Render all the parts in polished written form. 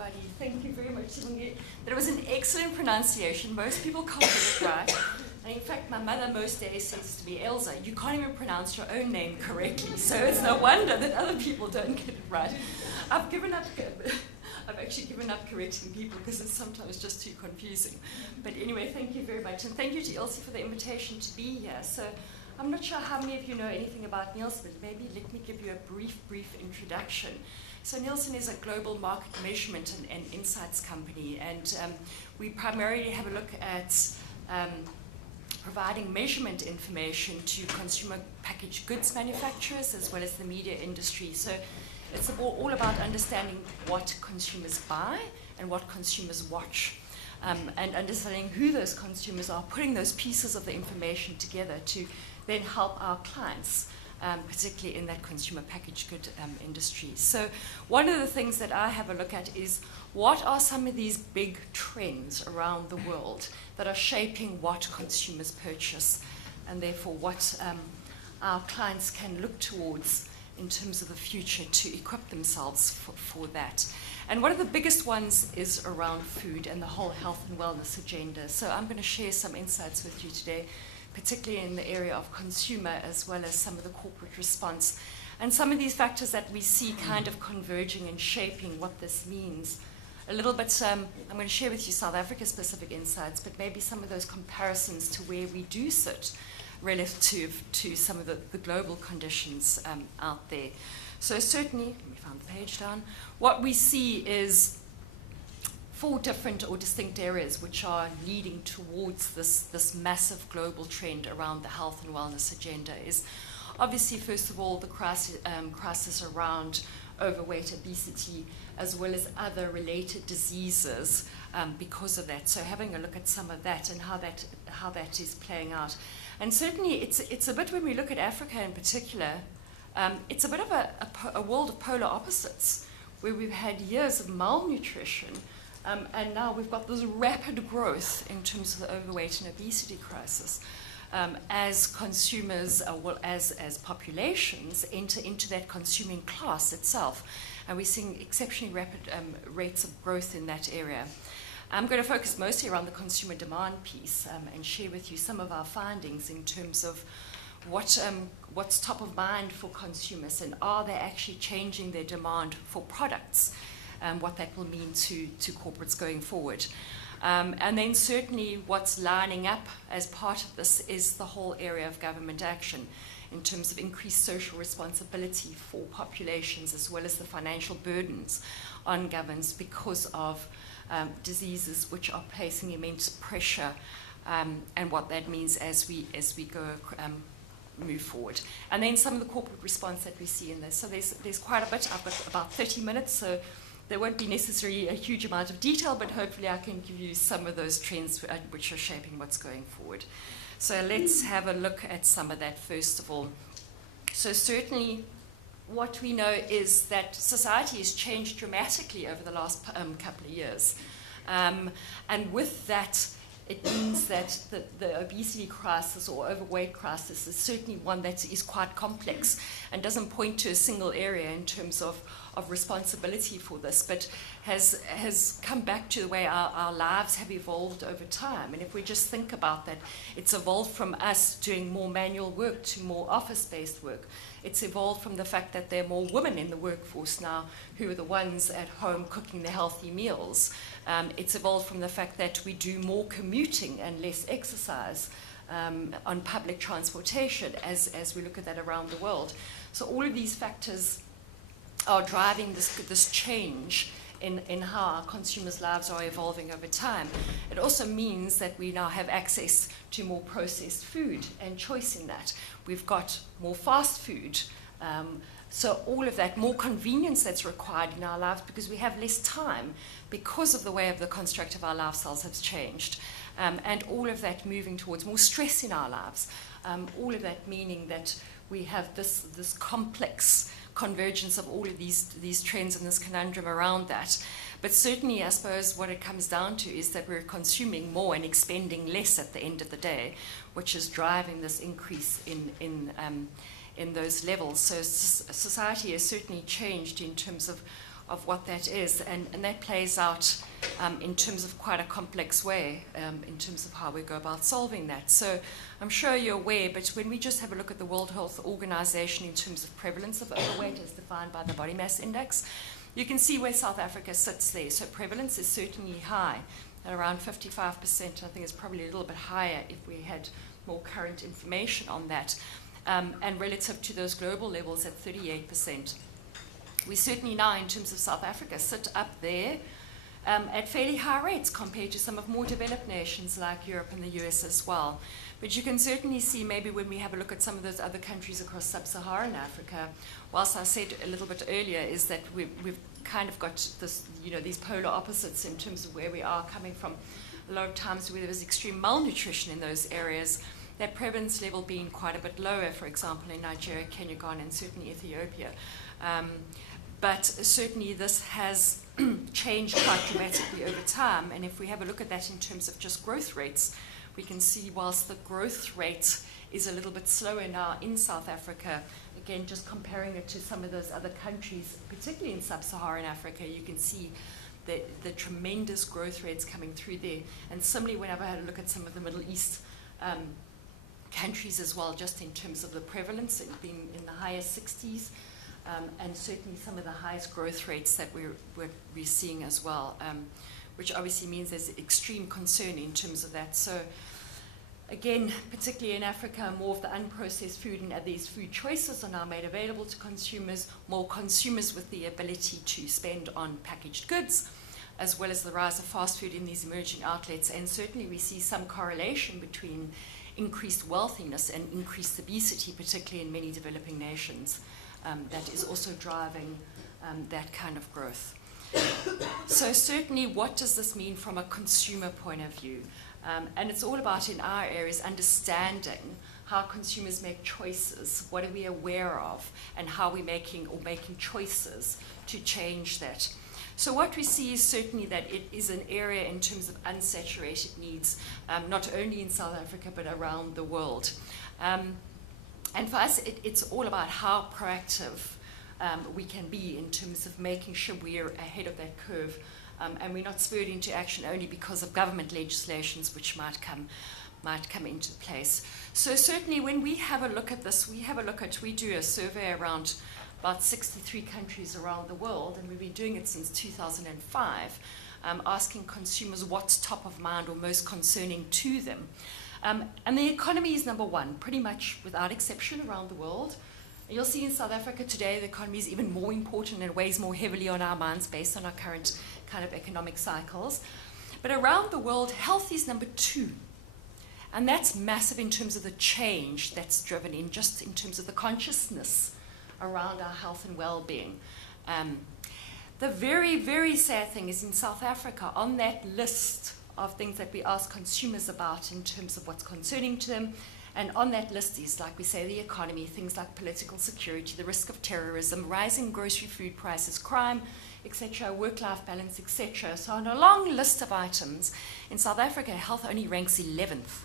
everybody. Thank you very much. That was an excellent pronunciation. Most people can't get it right. And in fact, my mother most days says to me, Ailsa, you can't even pronounce your own name correctly. So it's no wonder that other people don't get it right. I've actually given up correcting people because it's sometimes just too confusing. But anyway, thank you very much. And thank you to ILSI for the invitation to be here. So I'm not sure how many of you know anything about Nielsen, but maybe let me give you a brief introduction. So Nielsen is a global market measurement and insights company, and we primarily have a look at providing measurement information to consumer packaged goods manufacturers as well as the media industry. So it's all about understanding what consumers buy and what consumers watch, and understanding who those consumers are, putting those pieces of the information together to then help our clients, particularly in that consumer packaged good industry. So one of the things that I have a look at is what are some of these big trends around the world that are shaping what consumers purchase, and therefore what our clients can look towards in terms of the future to equip themselves for that. And one of the biggest ones is around food and the whole health and wellness agenda. So I'm going to share some insights with you today, particularly in the area of consumer as well as some of the corporate response. And some of these factors that we see kind of converging and shaping what this means. A little bit, I'm going to share with you South Africa-specific insights, but maybe some of those comparisons to where we do sit relative to some of the global conditions out there. So certainly, let me find the page down, what we see is 4 different or distinct areas which are leading towards this massive global trend around the health and wellness agenda is obviously, first of all, the crisis around overweight, obesity, as well as other related diseases because of that. So having a look at some of that and how that is playing out. And certainly it's a bit, when we look at Africa in particular, it's a bit of a world of polar opposites, where we've had years of malnutrition, and now we've got this rapid growth in terms of the overweight and obesity crisis. As consumers, as populations, enter into that consuming class itself. And we're seeing exceptionally rapid rates of growth in that area. I'm going to focus mostly around the consumer demand piece and share with you some of our findings in terms of what's top of mind for consumers, and are they actually changing their demand for products, what that will mean to corporates going forward. And then certainly what's lining up as part of this is the whole area of government action in terms of increased social responsibility for populations, as well as the financial burdens on governments because of diseases which are placing immense pressure, and what that means as we go move forward. And then some of the corporate response that we see in this. So there's quite a bit. I've got about 30 minutes, so there won't be necessarily a huge amount of detail, but hopefully I can give you some of those trends which are shaping what's going forward. So let's have a look at some of that first of all. So certainly what we know is that society has changed dramatically over the last couple of years. And with that, it means that the obesity crisis or overweight crisis is certainly one that is quite complex and doesn't point to a single area in terms of responsibility for this, but has come back to the way our lives have evolved over time. And if we just think about that, it's evolved from us doing more manual work to more office-based work. It's evolved from the fact that there are more women in the workforce now who are the ones at home cooking the healthy meals. It's evolved from the fact that we do more commuting and less exercise on public transportation as we look at that around the world. So all of these factors are driving this change in how our consumers' lives are evolving over time. It also means that we now have access to more processed food and choice in that. We've got more fast food. So all of that, more convenience that's required in our lives because we have less time because of the way of the construct of our lifestyles has changed. And all of that moving towards more stress in our lives. All of that meaning that we have this complex convergence of all of these trends and this conundrum around that. But certainly, I suppose, what it comes down to is that we're consuming more and expending less at the end of the day, which is driving this increase in those levels. So society has certainly changed in terms of what that is. And that plays out in terms of quite a complex way in terms of how we go about solving that. So I'm sure you're aware, but when we just have a look at the World Health Organization in terms of prevalence of overweight as defined by the body mass index, you can see where South Africa sits there. So prevalence is certainly high, at around 55%. I think it's probably a little bit higher if we had more current information on that. And relative to those global levels at 38%. We certainly now, in terms of South Africa, sit up there at fairly high rates compared to some of more developed nations like Europe and the US as well. But you can certainly see maybe when we have a look at some of those other countries across sub-Saharan Africa, whilst I said a little bit earlier is that we've kind of got this, these polar opposites in terms of where we are coming from. A lot of times where there was extreme malnutrition in those areas, that prevalence level being quite a bit lower, for example, in Nigeria, Kenya, Ghana, and certainly Ethiopia. But certainly this has changed quite dramatically over time. And if we have a look at that in terms of just growth rates, we can see whilst the growth rate is a little bit slower now in South Africa, again, just comparing it to some of those other countries, particularly in sub-Saharan Africa, you can see the tremendous growth rates coming through there. And similarly, whenever I had a look at some of the Middle East countries as well, just in terms of the prevalence, it's been in the higher 60s, and certainly some of the highest growth rates that we're seeing as well, which obviously means there's extreme concern in terms of that. So again, particularly in Africa, more of the unprocessed food and these food choices are now made available to consumers, more consumers with the ability to spend on packaged goods, as well as the rise of fast food in these emerging outlets. And certainly we see some correlation between increased wealthiness and increased obesity, particularly in many developing nations. That is also driving that kind of growth. So certainly, what does this mean from a consumer point of view? And it's all about, in our areas, understanding how consumers make choices, what are we aware of, and how we're making choices to change that. So what we see is certainly that it is an area in terms of unsaturated needs, not only in South Africa, but around the world. And for us, it's all about how proactive we can be in terms of making sure we're ahead of that curve, and we're not spurred into action only because of government legislations which might come into place. So certainly when we have a look at this, we do a survey around about 63 countries around the world, and we've been doing it since 2005, asking consumers what's top of mind or most concerning to them. And the economy is number one, pretty much without exception around the world. You'll see in South Africa today, the economy is even more important and weighs more heavily on our minds based on our current kind of economic cycles. But around the world, health is number two. And that's massive in terms of the change that's driven in, just in terms of the consciousness around our health and well-being. The very, very sad thing is in South Africa, on that list of things that we ask consumers about in terms of what's concerning to them, and on that list is, like we say, the economy, things like political security, the risk of terrorism, rising grocery food prices, crime, etc., work-life balance, etc. So on a long list of items, in South Africa, health only ranks 11th.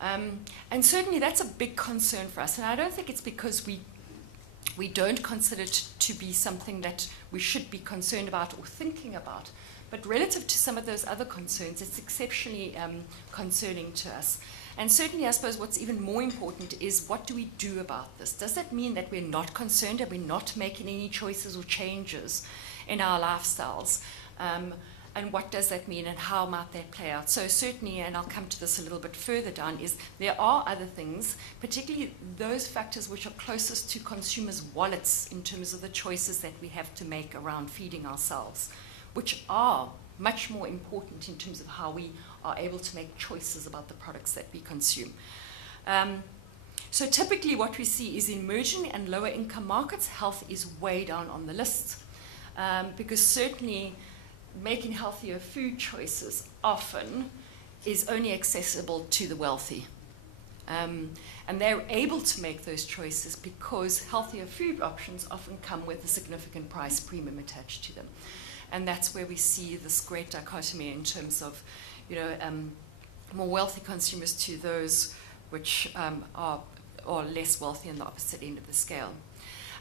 And certainly that's a big concern for us. And I don't think it's because we don't consider it to be something that we should be concerned about or thinking about. But relative to some of those other concerns, it's exceptionally concerning to us. And certainly, I suppose, what's even more important is what do we do about this? Does that mean that we're not concerned and we're not making any choices or changes in our lifestyles? And what does that mean and how might that play out? So certainly, and I'll come to this a little bit further down, is there are other things, particularly those factors which are closest to consumers' wallets in terms of the choices that we have to make around feeding ourselves, which are much more important in terms of how we are able to make choices about the products that we consume. So typically what we see is in emerging and lower income markets, health is way down on the list, because certainly making healthier food choices often is only accessible to the wealthy. And they're able to make those choices because healthier food options often come with a significant price premium attached to them. And that's where we see this great dichotomy in terms of, more wealthy consumers to those which are less wealthy on the opposite end of the scale.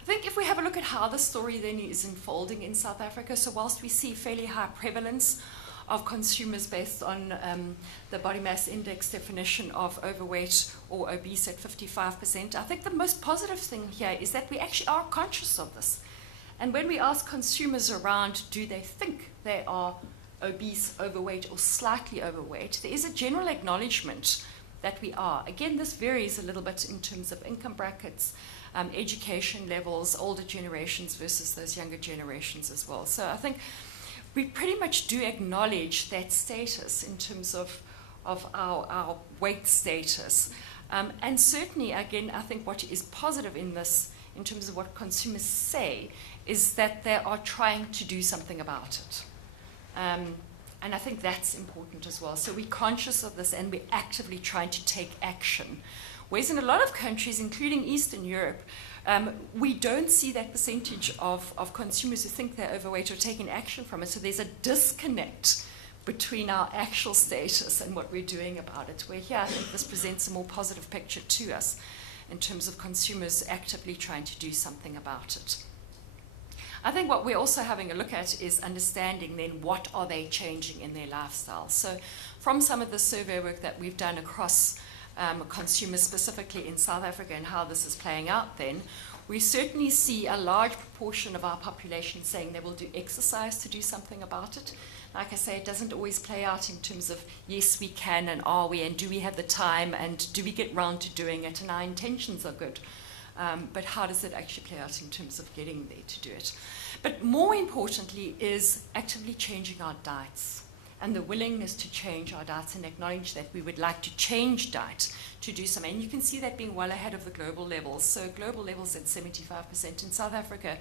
I think if we have a look at how the story then is unfolding in South Africa, so whilst we see fairly high prevalence of consumers based on the body mass index definition of overweight or obese at 55%, I think the most positive thing here is that we actually are conscious of this. And when we ask consumers around, do they think they are obese, overweight, or slightly overweight, there is a general acknowledgement that we are. Again, this varies a little bit in terms of income brackets, education levels, older generations versus those younger generations as well. So I think we pretty much do acknowledge that status in terms of our weight status. And certainly, again, I think what is positive in this, in terms of what consumers say, is that they are trying to do something about it. And I think that's important as well. So we're conscious of this and we're actively trying to take action. Whereas in a lot of countries, including Eastern Europe, we don't see that percentage of consumers who think they're overweight or taking action from it. So there's a disconnect between our actual status and what we're doing about it. Where here, I think this presents a more positive picture to us in terms of consumers actively trying to do something about it. I think what we're also having a look at is understanding then what are they changing in their lifestyle. So from some of the survey work that we've done across consumers specifically in South Africa and how this is playing out then, we certainly see a large proportion of our population saying they will do exercise to do something about it. Like I say, it doesn't always play out in terms of yes, we can and are we, and do we have the time and do we get round to doing it, and our intentions are good. But how does it actually play out in terms of getting there to do it? But more importantly is actively changing our diets and the willingness to change our diets and acknowledge that we would like to change diet to do something. And you can see that being well ahead of the global levels. So global levels at 75%. In South Africa,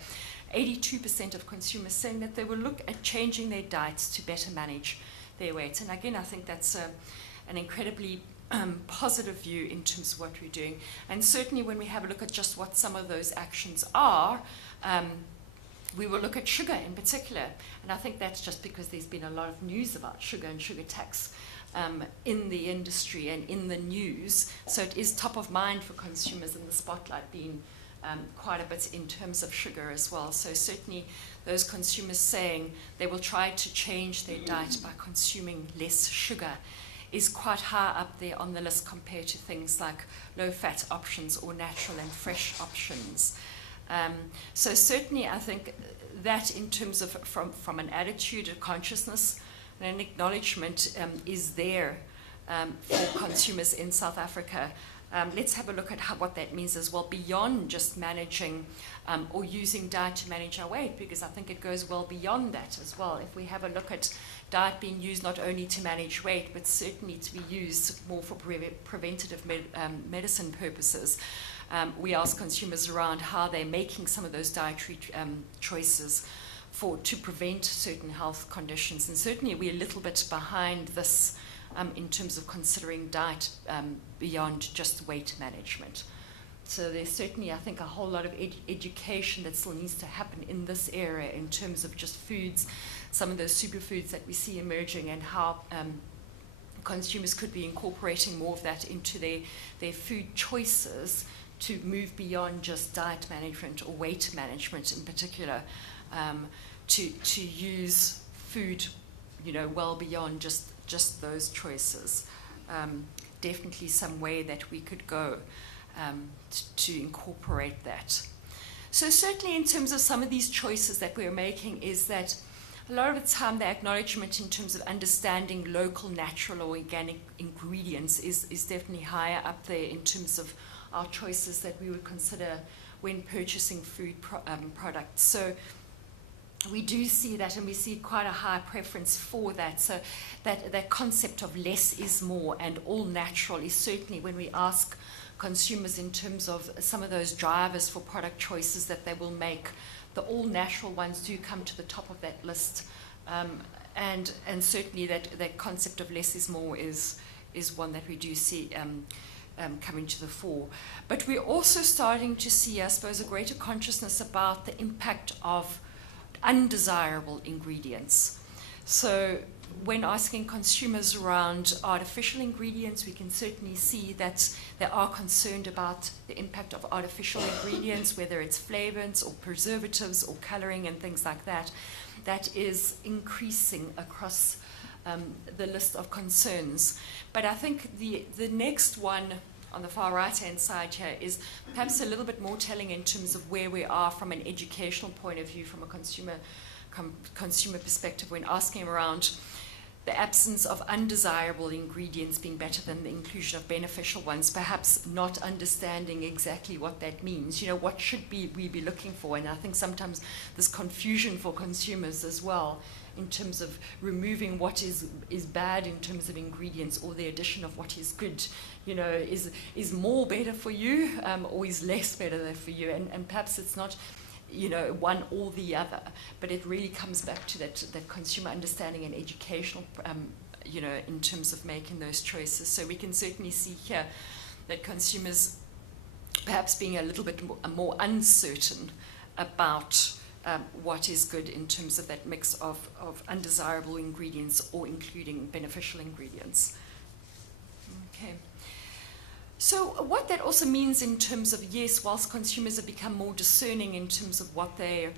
82% of consumers saying that they will look at changing their diets to better manage their weight. And again, I think that's an incredibly positive view in terms of what we're doing. And certainly when we have a look at just what some of those actions are, we will look at sugar in particular. And I think that's just because there's been a lot of news about sugar and sugar tax in the industry and in the news. So it is top of mind for consumers, and the spotlight being quite a bit in terms of sugar as well. So certainly those consumers saying they will try to change their diet by consuming less sugar is quite high up there on the list compared to things like low-fat options or natural and fresh options. So certainly I think that in terms of from an attitude, a consciousness, and an acknowledgement is there for consumers in South Africa. Let's have a look at what that means as well, beyond just managing or using diet to manage our weight, because I think it goes well beyond that as well. If we have a look at diet being used not only to manage weight, but certainly to be used more for preventative medicine purposes, we ask consumers around how they're making some of those dietary choices to prevent certain health conditions. And certainly we're a little bit behind this in terms of considering diet beyond just weight management. So there's certainly, I think, a whole lot of education that still needs to happen in this area in terms of just foods, some of those superfoods that we see emerging, and how consumers could be incorporating more of that into their food choices to move beyond just diet management or weight management in particular, to use food, well beyond just those choices. Definitely some way that we could go to incorporate that. So certainly in terms of some of these choices that we're making is that a lot of the time the acknowledgement in terms of understanding local, natural or organic ingredients is definitely higher up there in terms of our choices that we would consider when purchasing food products. So we do see that, and we see quite a high preference for that. So that concept of less is more and all natural is certainly, when we ask consumers in terms of some of those drivers for product choices that they will make, the all natural ones do come to the top of that list. And certainly that concept of less is more is one that we do see coming to the fore. But we're also starting to see, I suppose, a greater consciousness about the impact of undesirable ingredients. So when asking consumers around artificial ingredients, we can certainly see that they are concerned about the impact of artificial ingredients, whether it's flavors or preservatives or coloring and things like that. That is increasing across the list of concerns. But I think the next one on the far right-hand side here is perhaps a little bit more telling in terms of where we are from an educational point of view, from a consumer perspective, when asking around the absence of undesirable ingredients being better than the inclusion of beneficial ones, perhaps not understanding exactly what that means. You know, what should we be looking for? And I think sometimes there's confusion for consumers as well in terms of removing what is bad in terms of ingredients, or the addition of what is good. You know, is more better for you, or is less better for you? And perhaps it's not, you know, one or the other, but it really comes back to that consumer understanding and educational, you know, in terms of making those choices. So we can certainly see here that consumers perhaps being a little bit more uncertain about what is good in terms of that mix of undesirable ingredients or including beneficial ingredients. Okay. So what that also means in terms of, yes, whilst consumers have become more discerning in terms of what they're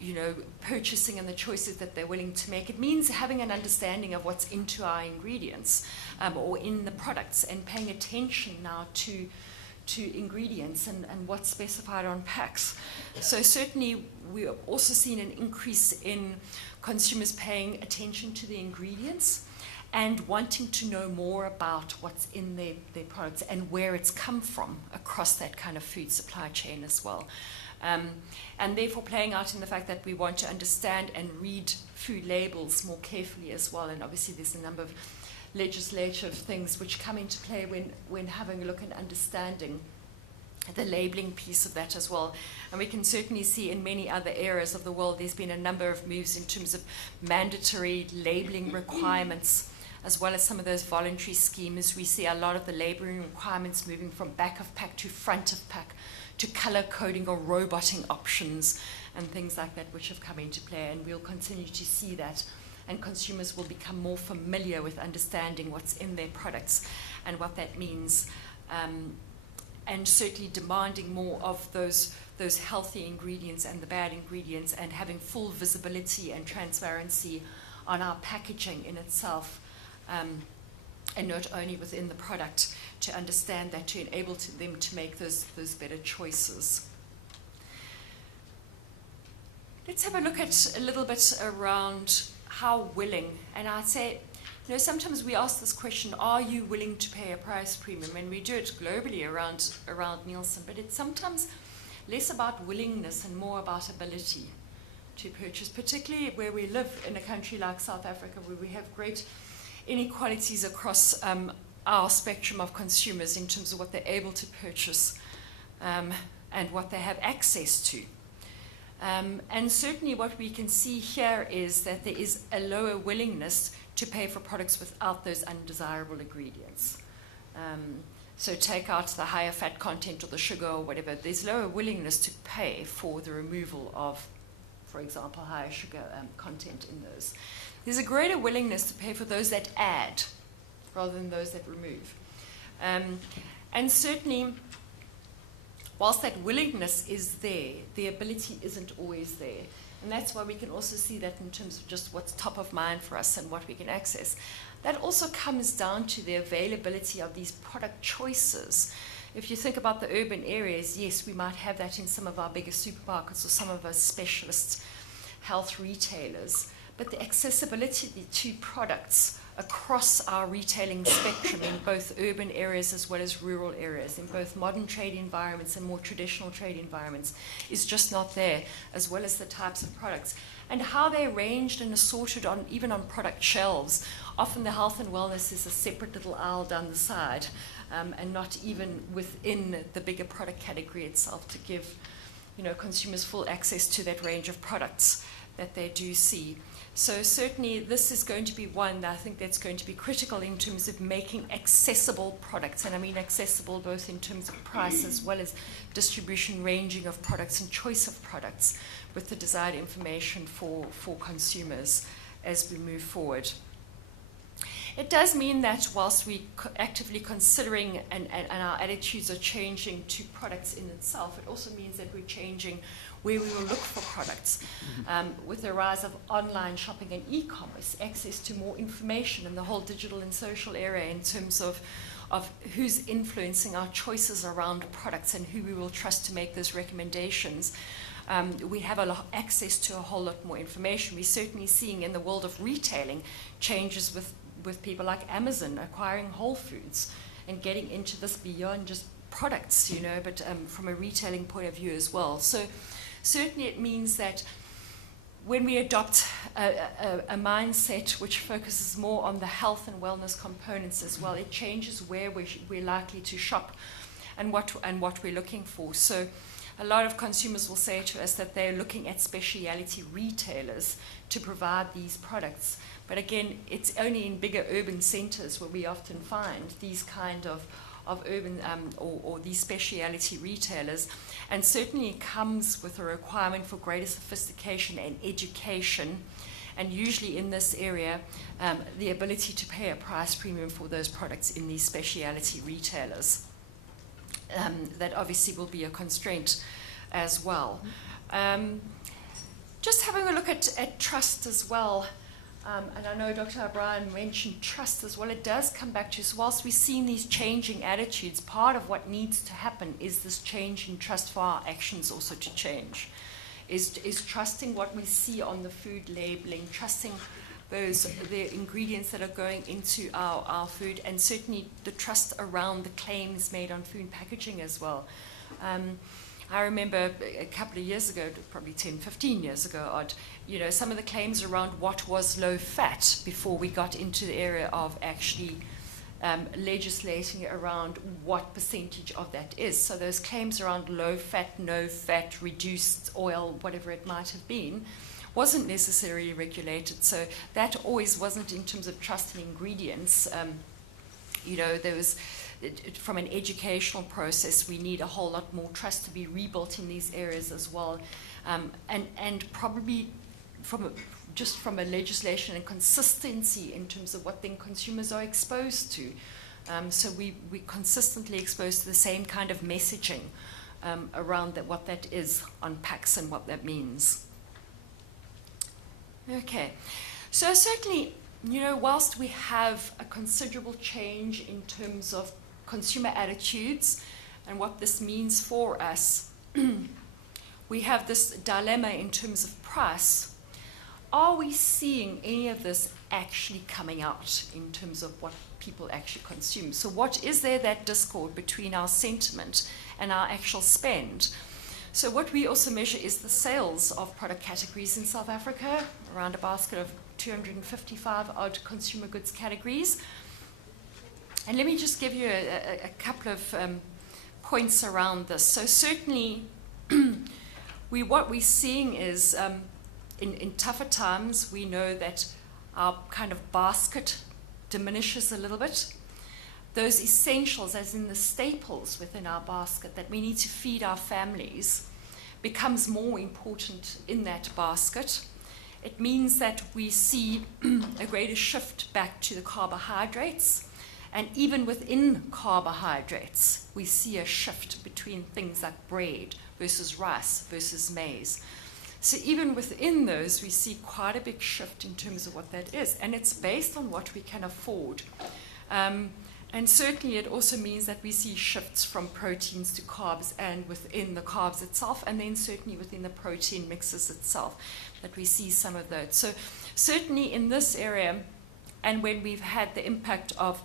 you know, purchasing and the choices that they're willing to make, it means having an understanding of what's into our ingredients or in the products, and paying attention now to ingredients and what's specified on packs. So certainly we're also seeing an increase in consumers paying attention to the ingredients and wanting to know more about what's in their products and where it's come from across that kind of food supply chain as well. And therefore playing out in the fact that we want to understand and read food labels more carefully as well. And obviously there's a number of legislative things which come into play when having a look and understanding the labeling piece of that as well. And we can certainly see in many other areas of the world there's been a number of moves in terms of mandatory labeling requirements, as well as some of those voluntary schemes. We see a lot of the labeling requirements moving from back of pack to front of pack, to color coding or roboting options and things like that, which have come into play. And we'll continue to see that, and consumers will become more familiar with understanding what's in their products and what that means, and certainly demanding more of those healthy ingredients and the bad ingredients, and having full visibility and transparency on our packaging in itself, and not only within the product, to understand that, to enable them to make those better choices. Let's have a look at a little bit around how willing, and I'd say, you know, sometimes we ask this question, are you willing to pay a price premium? And we do it globally around Nielsen, but it's sometimes less about willingness and more about ability to purchase, particularly where we live in a country like South Africa, where we have great inequalities across our spectrum of consumers in terms of what they're able to purchase and what they have access to. And certainly what we can see here is that there is a lower willingness to pay for products without those undesirable ingredients. So take out the higher fat content or the sugar or whatever, there's lower willingness to pay for the removal of, for example, higher sugar content in those. There's a greater willingness to pay for those that add rather than those that remove. And certainly, whilst that willingness is there, the ability isn't always there. And that's why we can also see that in terms of just what's top of mind for us and what we can access. That also comes down to the availability of these product choices. If you think about the urban areas, yes, we might have that in some of our biggest supermarkets or some of our specialist health retailers. But the accessibility to products across our retailing spectrum in both urban areas as well as rural areas, in both modern trade environments and more traditional trade environments, is just not there, as well as the types of products. And how they're arranged and assorted on, even on product shelves. Often the health and wellness is a separate little aisle down the side, and not even within the bigger product category itself, to give consumers full access to that range of products that they do see. So certainly this is going to be one that I think that's going to be critical in terms of making accessible products. And I mean accessible both in terms of price as well as distribution, ranging of products and choice of products with the desired information for consumers as we move forward. It does mean that whilst we're actively considering and our attitudes are changing to products in itself, it also means that we're changing where we will look for products. With the rise of online shopping and e-commerce, access to more information in the whole digital and social area in terms of who's influencing our choices around products and who we will trust to make those recommendations. We have access to a whole lot more information. We're certainly seeing in the world of retailing changes with people like Amazon acquiring Whole Foods and getting into this beyond just products, but from a retailing point of view as well. So certainly it means that when we adopt a mindset which focuses more on the health and wellness components as well, it changes where we're likely to shop and what we're looking for. So a lot of consumers will say to us that they're looking at specialty retailers to provide these products. But again, it's only in bigger urban centers where we often find these kind of urban or these specialty retailers. And certainly it comes with a requirement for greater sophistication and education. And usually in this area, the ability to pay a price premium for those products in these specialty retailers. That obviously will be a constraint as well. Just having a look at trust as well. And I know Dr. O'Brien mentioned trust as well. It does come back to, so whilst we've seen these changing attitudes, part of what needs to happen is this change in trust for our actions also to change. Is trusting what we see on the food labeling, trusting the ingredients that are going into our food, and certainly the trust around the claims made on food packaging as well. I remember a couple of years ago, probably 10, 15 years ago, some of the claims around what was low fat before we got into the area of actually legislating around what percentage of that is. So those claims around low fat, no fat, reduced oil, whatever it might have been, wasn't necessarily regulated. So that always wasn't in terms of trust in ingredients. There was, from an educational process, we need a whole lot more trust to be rebuilt in these areas as well. And probably from a legislation and consistency in terms of what then consumers are exposed to. So we consistently exposed to the same kind of messaging around what that is on packs and what that means. Okay, so certainly, whilst we have a considerable change in terms of consumer attitudes and what this means for us, we have this dilemma in terms of price. Are we seeing any of this actually coming out in terms of what people actually consume? So what is there, that discord between our sentiment and our actual spend? So what we also measure is the sales of product categories in South Africa, around a basket of 255 odd consumer goods categories. And let me just give you a couple of points around this. So certainly what we're seeing is in tougher times, we know that our kind of basket diminishes a little bit. Those essentials, as in the staples within our basket that we need to feed our families, becomes more important in that basket. It means that we see a greater shift back to the carbohydrates. And even within carbohydrates, we see a shift between things like bread versus rice versus maize. So even within those, we see quite a big shift in terms of what that is. And it's based on what we can afford. And certainly it also means that we see shifts from proteins to carbs and within the carbs itself, and then certainly within the protein mixes itself, that we see some of those. So certainly in this area, and when we've had the impact of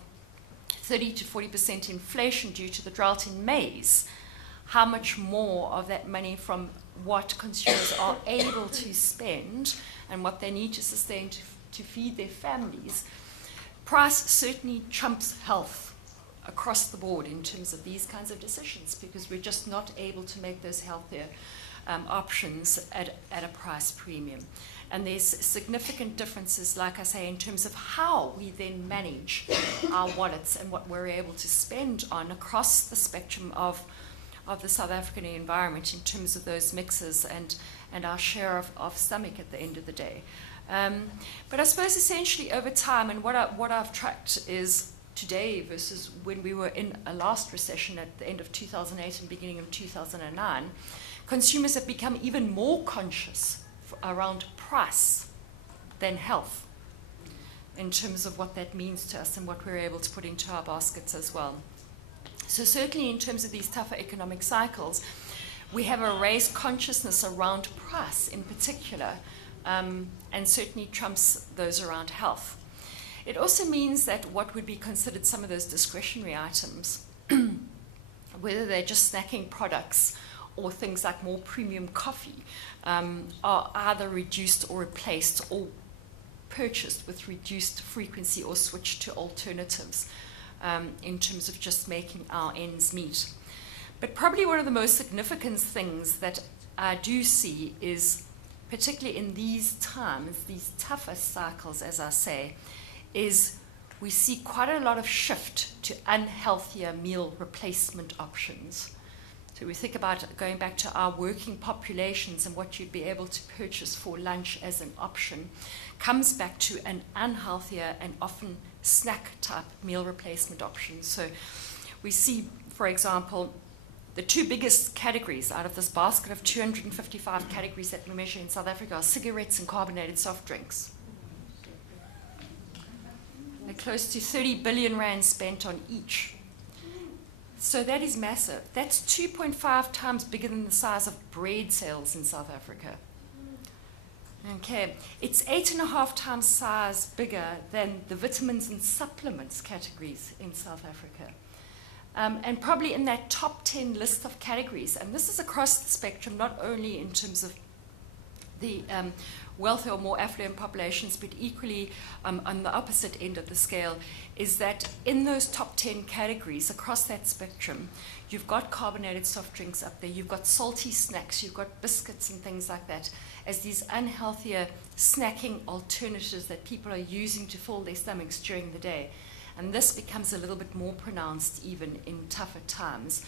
30 to 40% inflation due to the drought in maize, how much more of that money from what consumers are able to spend and what they need to sustain to feed their families. Price certainly trumps health across the board in terms of these kinds of decisions, because we're just not able to make those healthier options at a price premium. And there's significant differences, like I say, in terms of how we then manage our wallets and what we're able to spend on across the spectrum of the South African environment in terms of those mixes and our share of stomach at the end of the day. But I suppose essentially over time, and what I've tracked is today versus when we were in a last recession at the end of 2008 and beginning of 2009, consumers have become even more conscious around price than health in terms of what that means to us and what we're able to put into our baskets as well. So certainly in terms of these tougher economic cycles, we have a raised consciousness around price in particular, and certainly trumps those around health. It also means that what would be considered some of those discretionary items, whether they're just snacking products or things like more premium coffee, are either reduced or replaced or purchased with reduced frequency or switched to alternatives in terms of just making our ends meet. But probably one of the most significant things that I do see is, particularly in these times, these tougher cycles, as I say, is we see quite a lot of shift to unhealthier meal replacement options. So we think about going back to our working populations and what you'd be able to purchase for lunch as an option, comes back to an unhealthier and often snack-type meal replacement option. So we see, for example, the two biggest categories out of this basket of 255 categories that we measure in South Africa are cigarettes and carbonated soft drinks. They're close to 30 billion rand spent on each. So that is massive. That's 2.5 times bigger than the size of bread sales in South Africa. Okay, it's 8.5 times size bigger than the vitamins and supplements categories in South Africa. And probably in that top 10 list of categories, and this is across the spectrum, not only in terms of the wealthy or more affluent populations, but equally on the opposite end of the scale, is that in those top 10 categories across that spectrum, you've got carbonated soft drinks up there, you've got salty snacks, you've got biscuits and things like that, as these unhealthier snacking alternatives that people are using to fill their stomachs during the day. And this becomes a little bit more pronounced even in tougher times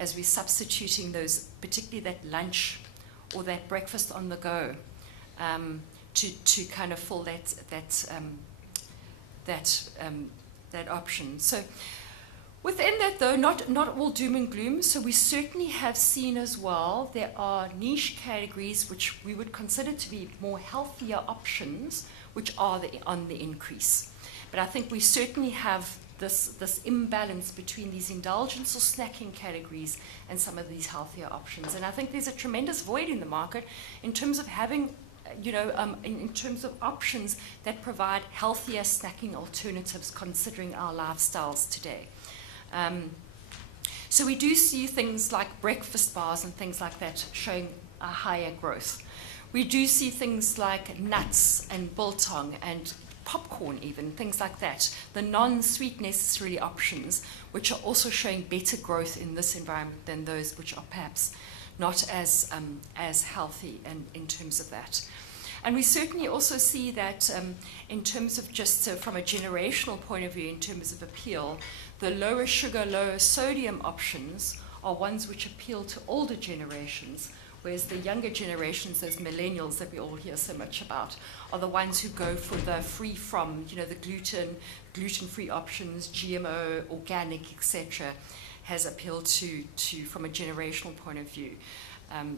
as we're substituting those, particularly that lunch or that breakfast on the go, to kind of fill that option. So within that, though, not all doom and gloom. So we certainly have seen as well there are niche categories which we would consider to be more healthier options, which are on the increase. But I think we certainly have this imbalance between these indulgence or snacking categories and some of these healthier options. And I think there's a tremendous void in the market in terms of having, in terms of options that provide healthier snacking alternatives considering our lifestyles today. So we do see things like breakfast bars and things like that showing a higher growth. We do see things like nuts and biltong and popcorn even, things like that, the non-sweet necessarily options, which are also showing better growth in this environment than those which are perhaps not as healthy in terms of that. And we certainly also see that in terms of just from a generational point of view, in terms of appeal, the lower sugar, lower sodium options are ones which appeal to older generations, whereas the younger generations, those millennials that we all hear so much about, are the ones who go for the free from, the gluten-free options, GMO, organic, etc., has appealed to from a generational point of view,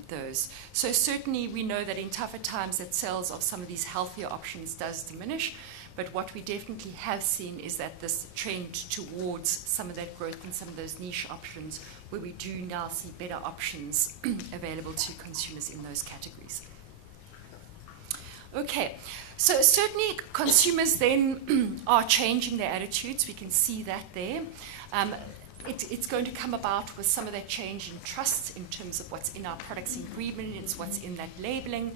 those. So certainly we know that in tougher times that sales of some of these healthier options does diminish, but what we definitely have seen is that this trend towards some of that growth in some of those niche options, where we do now see better options available to consumers in those categories. Okay, so certainly consumers then are changing their attitudes. We can see that there. It's going to come about with some of that change in trust in terms of what's in our products ingredients, what's in that labeling,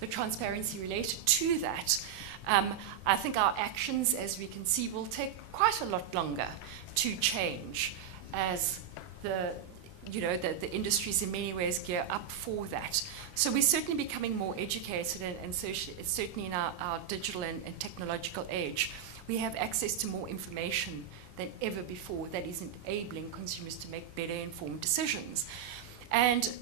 the transparency related to that. I think our actions, as we can see, will take quite a lot longer to change as the the industries in many ways gear up for that. So we're certainly becoming more educated, and certainly in our digital and technological age, we have access to more information than ever before that is enabling consumers to make better informed decisions. And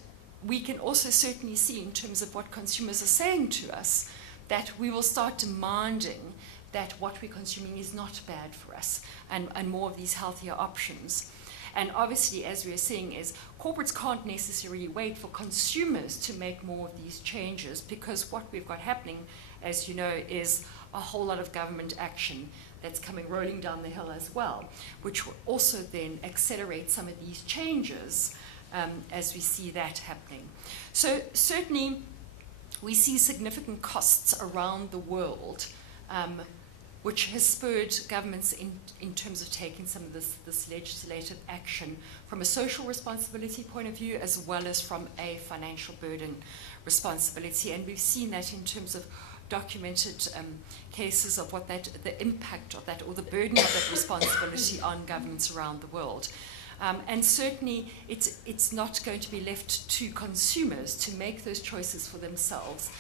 we can also certainly see, in terms of what consumers are saying to us, that we will start demanding that what we're consuming is not bad for us, and more of these healthier options. And obviously, as we're seeing, is corporates can't necessarily wait for consumers to make more of these changes, because what we've got happening, as you know, is a whole lot of government action that's coming rolling down the hill as well, which will also then accelerate some of these changes as we see that happening. So certainly, we see significant costs around the world, which has spurred governments in terms of taking some of this legislative action from a social responsibility point of view, as well as from a financial burden responsibility. And we've seen that in terms of documented cases of what the impact of that, or the burden of that responsibility on governments around the world. And certainly, it's not going to be left to consumers to make those choices for themselves.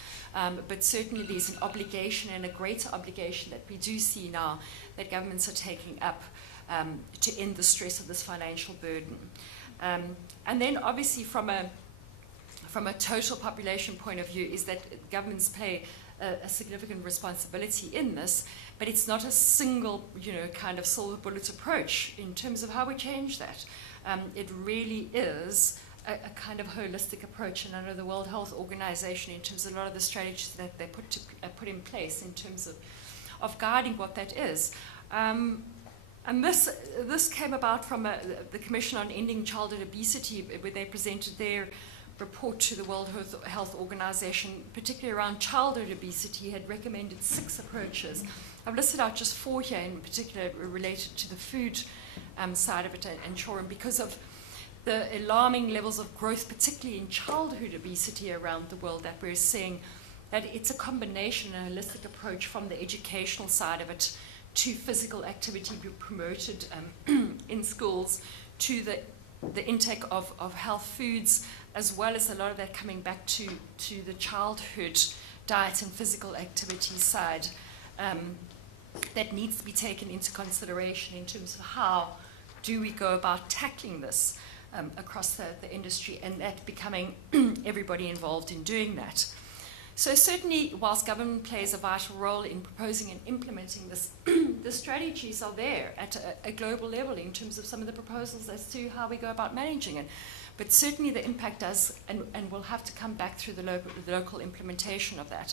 But certainly there's an obligation, and a greater obligation, that we do see now that governments are taking up to end the stress of this financial burden. And then obviously from a total population point of view, is that governments play a significant responsibility in this, but it's not a single, kind of silver bullet approach in terms of how we change that. It really is a kind of holistic approach, and I know the World Health Organization, in terms of a lot of the strategies that they put in place in terms of guiding what that is. And this came about from the Commission on Ending Childhood Obesity, where they presented their report to the World Health Organization, particularly around childhood obesity, had recommended 6 approaches. I've listed out just 4 here, in particular related to the food side of it and children, because of the alarming levels of growth, particularly in childhood obesity around the world, that we're seeing that it's a combination, a holistic approach from the educational side of it to physical activity being promoted in schools, to the intake of health foods, as well as a lot of that coming back to the childhood diet and physical activity side that needs to be taken into consideration in terms of how do we go about tackling this across the industry, and that becoming everybody involved in doing that. So certainly, whilst government plays a vital role in proposing and implementing this, the strategies are there at a global level in terms of some of the proposals as to how we go about managing it. But certainly the impact does, and will have to come back through the local implementation of that.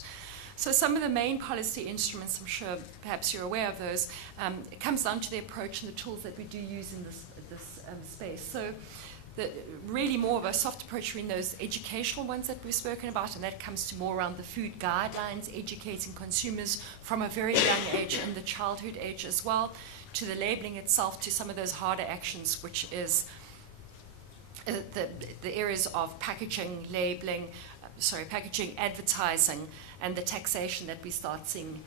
So some of the main policy instruments, I'm sure perhaps you're aware of those, it comes down to the approach and the tools that we do use in this space. So really more of a soft approach in those educational ones that we've spoken about, and that comes to more around the food guidelines, educating consumers from a very young age, and the childhood age as well, to the labeling itself, to some of those harder actions, which is the areas of packaging, packaging, advertising, and the taxation that we start seeing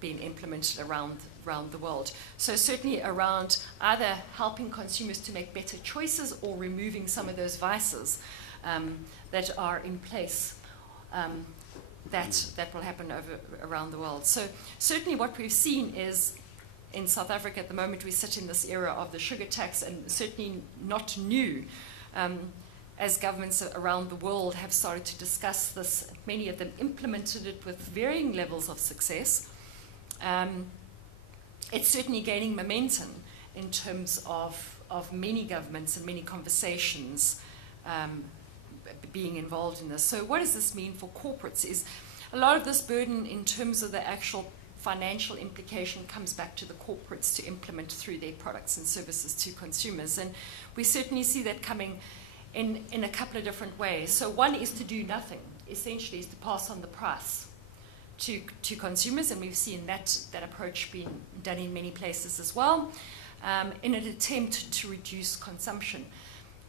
being implemented around the world. So certainly around either helping consumers to make better choices, or removing some of those vices that are in place that will happen around the world. So certainly what we've seen is, in South Africa at the moment, we sit in this era of the sugar tax, and certainly not new. As governments around the world have started to discuss this, many of them implemented it with varying levels of success. It's certainly gaining momentum in terms of many governments and many conversations being involved in this. So what does this mean for corporates? Is a lot of this burden in terms of the actual financial implication comes back to the corporates to implement through their products and services to consumers. And we certainly see that coming in a couple of different ways. So one is to do nothing, essentially, is to pass on the price to consumers, and we've seen that approach being done in many places as well, in an attempt to reduce consumption.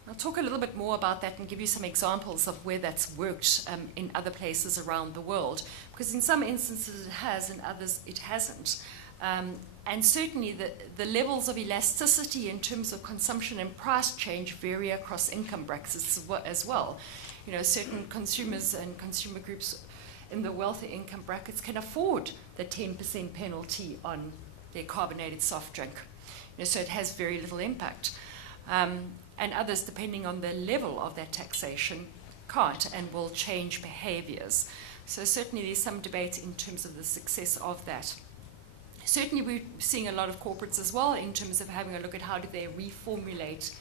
I'll talk a little bit more about that and give you some examples of where that's worked in other places around the world, because in some instances it has, in others it hasn't. And certainly the levels of elasticity in terms of consumption and price change vary across income brackets as well. You know, certain consumers and consumer groups in the wealthy income brackets can afford the 10% penalty on their carbonated soft drink. You know, so it has very little impact. And others, depending on the level of that taxation, can't and will change behaviors. So certainly there's some debate in terms of the success of that. Certainly we're seeing a lot of corporates as well in terms of having a look at how do they reformulate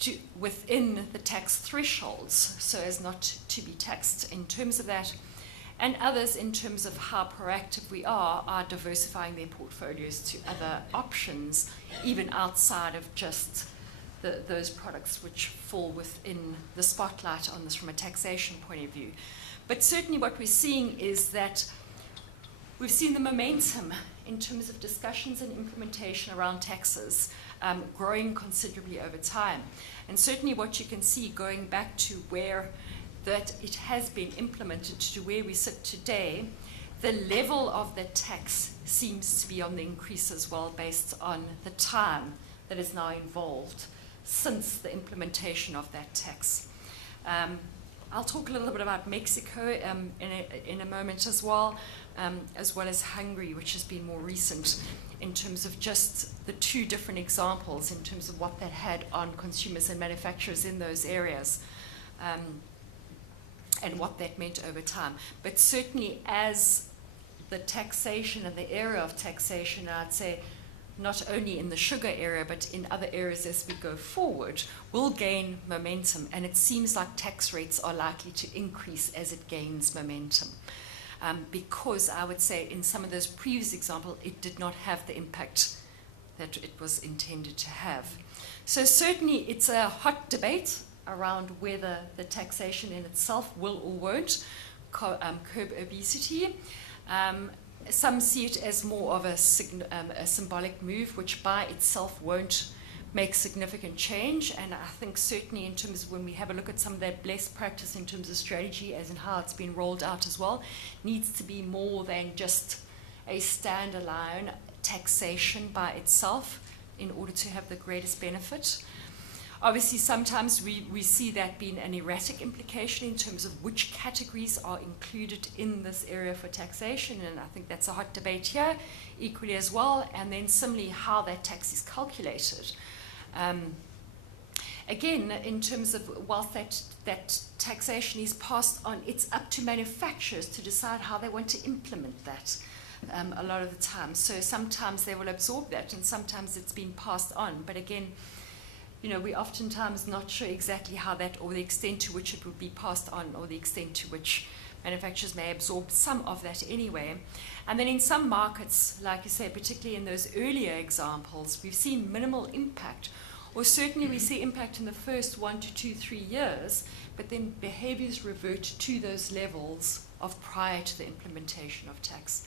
to within the tax thresholds so as not to be taxed in terms of that. And others in terms of how proactive we are diversifying their portfolios to other options, even outside of just those products which fall within the spotlight on this from a taxation point of view. But certainly what we're seeing is that we've seen the momentum in terms of discussions and implementation around taxes growing considerably over time. And certainly what you can see going back to where that it has been implemented to where we sit today, the level of the tax seems to be on the increase as well based on the time that is now involved since the implementation of that tax. I'll talk a little bit about Mexico in a moment as well as Hungary, which has been more recent in terms of just the two different examples in terms of what that had on consumers and manufacturers in those areas. And what that meant over time. But certainly as the taxation and the area of taxation, I'd say not only in the sugar area, but in other areas as we go forward, will gain momentum. And it seems like tax rates are likely to increase as it gains momentum. Because I would say in some of those previous examples, it did not have the impact that it was intended to have. So certainly it's a hot debate around whether the taxation in itself will or won't curb obesity. Some see it as more of a symbolic move, which by itself won't make significant change. And I think certainly in terms of when we have a look at some of that best practice in terms of strategy as in how it's been rolled out as well, needs to be more than just a standalone taxation by itself in order to have the greatest benefit. Obviously, sometimes we see that being an erratic implication in terms of which categories are included in this area for taxation, and I think that's a hot debate here, equally as well, and then similarly how that tax is calculated. Again, in terms of whilst that taxation is passed on, it's up to manufacturers to decide how they want to implement that a lot of the time. So sometimes they will absorb that, and sometimes it's been passed on, but again, you know, we're oftentimes not sure exactly how that, or the extent to which it would be passed on, or the extent to which manufacturers may absorb some of that anyway. And then in some markets, like you say, particularly in those earlier examples, we've seen minimal impact, or certainly we see impact in the first 1 to 2, 3 years, but then behaviors revert to those levels of prior to the implementation of tax.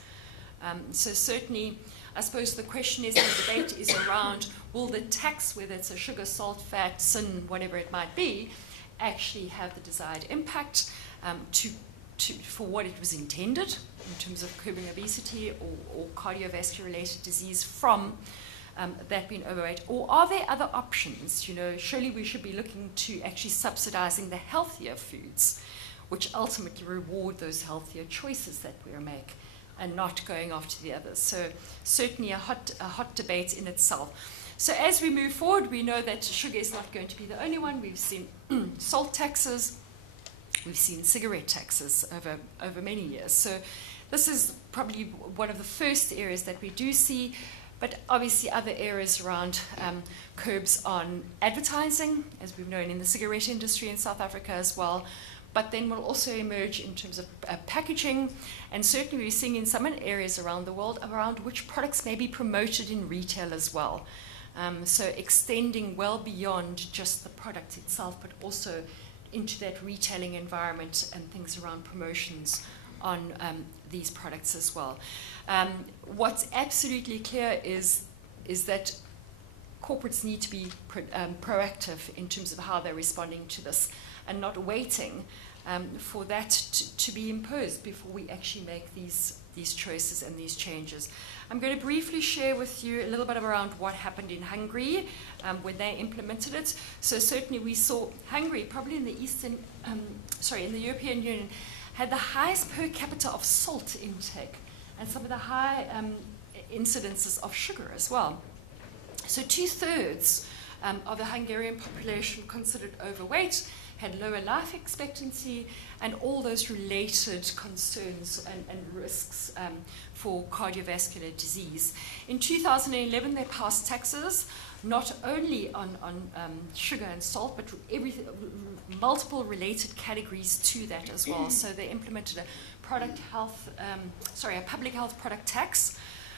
So certainly, I suppose the question is, the debate is around, will the tax, whether it's a sugar, salt, fat, sin, whatever it might be, actually have the desired impact for what it was intended in terms of curbing obesity or cardiovascular related disease from that being overweight? Or are there other options? You know, surely we should be looking to actually subsidizing the healthier foods, which ultimately reward those healthier choices that we make, and not going after the others. So certainly a hot debate in itself. So as we move forward, we know that sugar is not going to be the only one. We've seen salt taxes, we've seen cigarette taxes over many years. So this is probably one of the first areas that we do see, but obviously other areas around curbs on advertising, as we've known in the cigarette industry in South Africa as well, but then will also emerge in terms of packaging, and certainly we're seeing in some areas around the world around which products may be promoted in retail as well. So extending well beyond just the product itself, but also into that retailing environment and things around promotions on these products as well. What's absolutely clear is that corporates need to be proactive in terms of how they're responding to this, and not waiting for that to be imposed before we actually make these choices and these changes. I'm going to briefly share with you a little bit around what happened in Hungary when they implemented it. So certainly we saw Hungary, probably in the in the European Union, had the highest per capita of salt intake and some of the high incidences of sugar as well. So 2/3 of the Hungarian population considered overweight, had lower life expectancy, and all those related concerns and risks for cardiovascular disease. In 2011, they passed taxes not only on sugar and salt, but multiple related categories to that as well. So they implemented a public health product tax,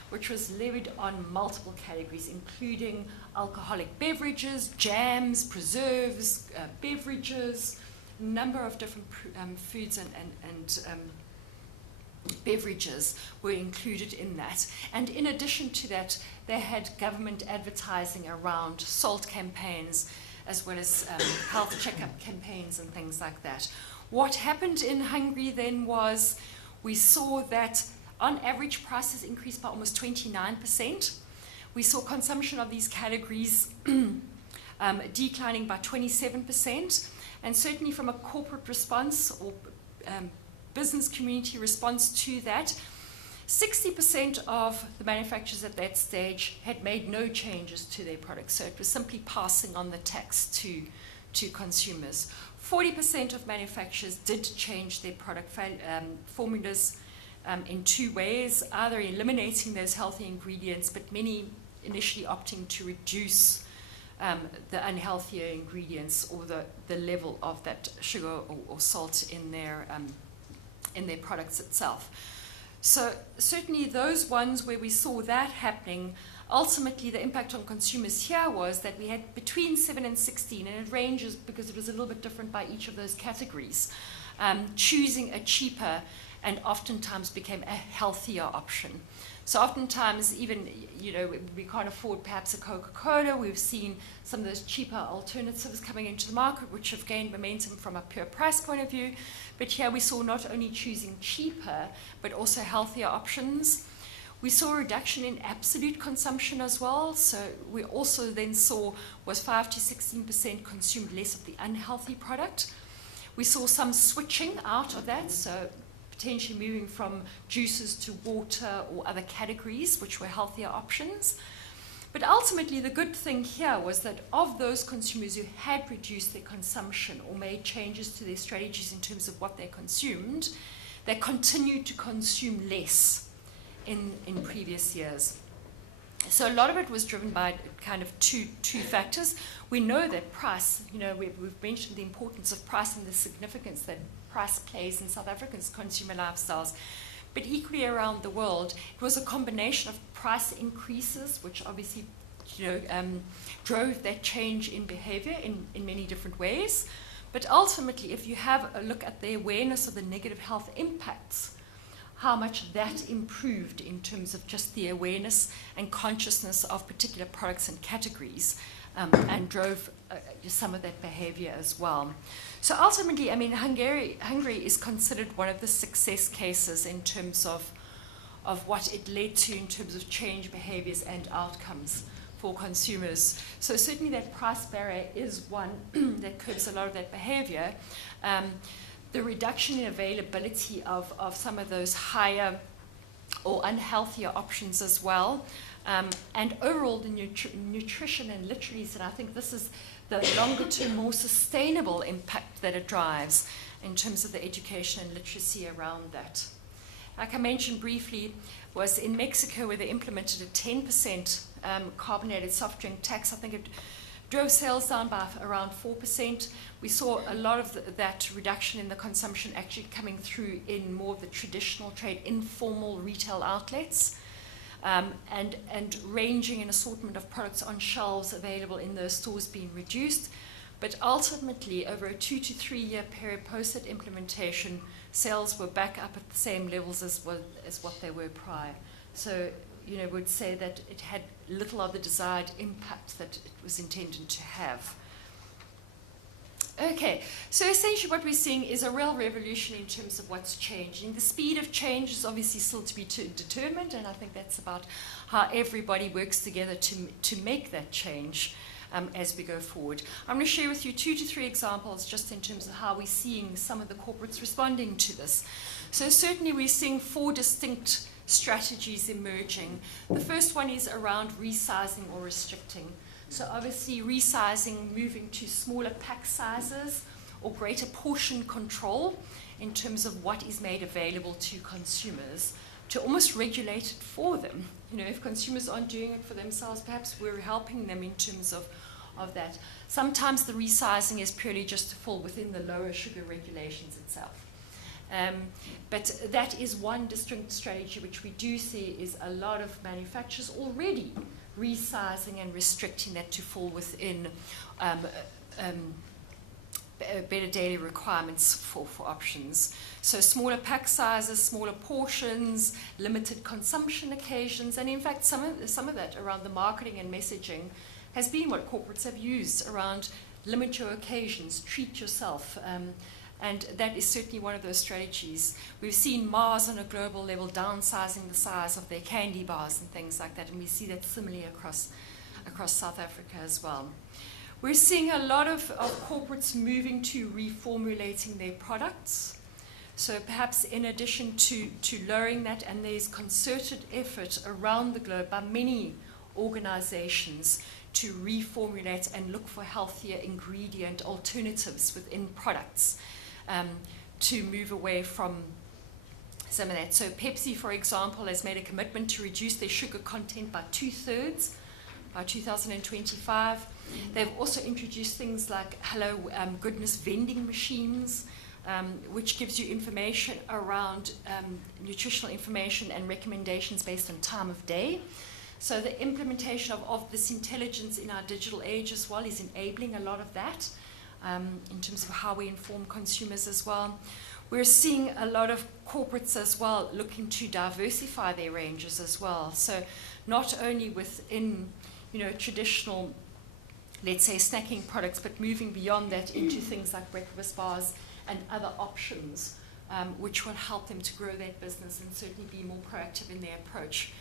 which was levied on multiple categories, including alcoholic beverages, jams, preserves, beverages, a number of different foods and beverages were included in that. And in addition to that, they had government advertising around salt campaigns, as well as health checkup campaigns and things like that. What happened in Hungary then was we saw that on average, prices increased by almost 29%. We saw consumption of these categories declining by 27%. And certainly from a corporate response or business community response to that, 60% of the manufacturers at that stage had made no changes to their products. So it was simply passing on the tax to consumers. 40% of manufacturers did change their product formulas in two ways, either eliminating those healthy ingredients, but many initially opting to reduce the unhealthier ingredients or the level of that sugar or salt in their products itself. So certainly those ones where we saw that happening, ultimately the impact on consumers here was that we had between 7 and 16, and it ranges because it was a little bit different by each of those categories, choosing a cheaper and oftentimes became a healthier option. So oftentimes, even, we can't afford perhaps a Coca-Cola. We've seen some of those cheaper alternatives coming into the market, which have gained momentum from a pure price point of view. But here we saw not only choosing cheaper, but also healthier options. We saw a reduction in absolute consumption as well. So we also then saw was 5 to 16% consumed less of the unhealthy product. We saw some switching out of that, so potentially moving from juices to water or other categories, which were healthier options. But ultimately, the good thing here was that of those consumers who had reduced their consumption or made changes to their strategies in terms of what they consumed, they continued to consume less in previous years. So a lot of it was driven by kind of two factors. We know that price, we've mentioned the importance of price and the significance that price plays in South Africa's consumer lifestyles. But equally around the world, it was a combination of price increases, which obviously drove that change in behavior in many different ways. But ultimately, if you have a look at the awareness of the negative health impacts, how much that improved in terms of just the awareness and consciousness of particular products and categories, and drove some of that behavior as well. So ultimately, Hungary is considered one of the success cases in terms of what it led to in terms of change behaviors and outcomes for consumers. So certainly that price barrier is one that curbs a lot of that behavior. The reduction in availability of some of those higher or unhealthier options as well. And overall, the nutrition and literacy, and I think this is the longer-term, more sustainable impact that it drives in terms of the education and literacy around that. Like I mentioned briefly, was in Mexico where they implemented a 10% carbonated soft drink tax. I think it drove sales down by around 4%. We saw a lot of that reduction in the consumption actually coming through in more of the traditional trade, informal retail outlets. And ranging and assortment of products on shelves available in those stores being reduced. But ultimately, over a 2 to 3 year period post that implementation, sales were back up at the same levels as what they were prior. So, would say that it had little of the desired impact that it was intended to have. Okay, so essentially what we're seeing is a real revolution in terms of what's changing. The speed of change is obviously still to be determined, and I think that's about how everybody works together to make that change as we go forward. I'm going to share with you 2 to 3 examples just in terms of how we're seeing some of the corporates responding to this. So certainly we're seeing 4 distinct strategies emerging. The first one is around resizing or restricting. So obviously resizing, moving to smaller pack sizes or greater portion control in terms of what is made available to consumers to almost regulate it for them. You know, if consumers aren't doing it for themselves, perhaps we're helping them in terms of that. Sometimes the resizing is purely just to fall within the lower sugar regulations itself. But that is one distinct strategy which we do see is a lot of manufacturers already resizing and restricting that to fall within better daily requirements for options. So smaller pack sizes, smaller portions, limited consumption occasions, and in fact some of that around the marketing and messaging has been what corporates have used around limit your occasions, treat yourself, and that is certainly one of those strategies. We've seen Mars on a global level downsizing the size of their candy bars and things like that, and we see that similarly across South Africa as well. We're seeing a lot of corporates moving to reformulating their products. So perhaps in addition to lowering that, and there's concerted effort around the globe by many organizations to reformulate and look for healthier ingredient alternatives within products to move away from some of that. So Pepsi, for example, has made a commitment to reduce their sugar content by 2/3 by 2025. They've also introduced things like Hello Goodness vending machines, which gives you information around nutritional information and recommendations based on time of day. So the implementation of this intelligence in our digital age as well is enabling a lot of that in terms of how we inform consumers as well. We're seeing a lot of corporates as well looking to diversify their ranges as well. So not only within, you know, traditional, let's say, snacking products, but moving beyond that into things like breakfast bars and other options, which will help them to grow their business and certainly be more proactive in their approach.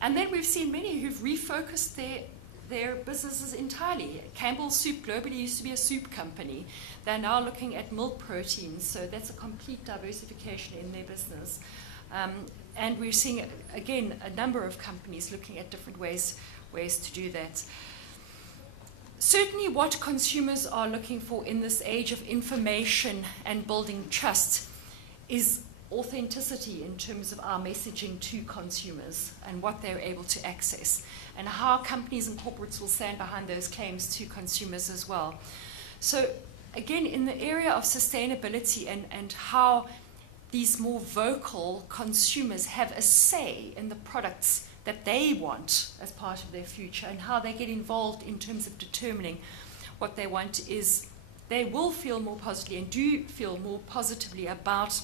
And then we've seen many who've refocused their businesses entirely. Campbell's Soup globally used to be a soup company. They're now looking at milk proteins, so that's a complete diversification in their business. And we're seeing, again, a number of companies looking at different ways to do that. Certainly what consumers are looking for in this age of information and building trust is authenticity in terms of our messaging to consumers and what they're able to access, and how companies and corporates will stand behind those claims to consumers as well. So again, in the area of sustainability and how these more vocal consumers have a say in the products that they want as part of their future and how they get involved in terms of determining what they want, is they will feel more positively and do feel more positively about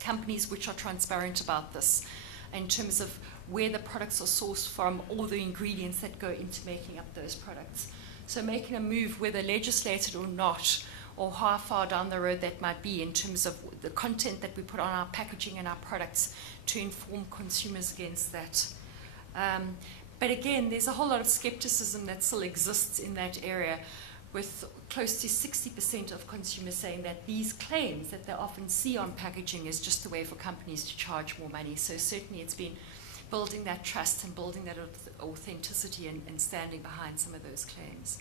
companies which are transparent about this in terms of where the products are sourced from, all the ingredients that go into making up those products. So making a move, whether legislated or not, or how far down the road that might be in terms of the content that we put on our packaging and our products to inform consumers against that. But again, there's a whole lot of skepticism that still exists in that area, with close to 60% of consumers saying that these claims that they often see on packaging is just a way for companies to charge more money. So certainly it's been building that trust and building that authenticity and standing behind some of those claims.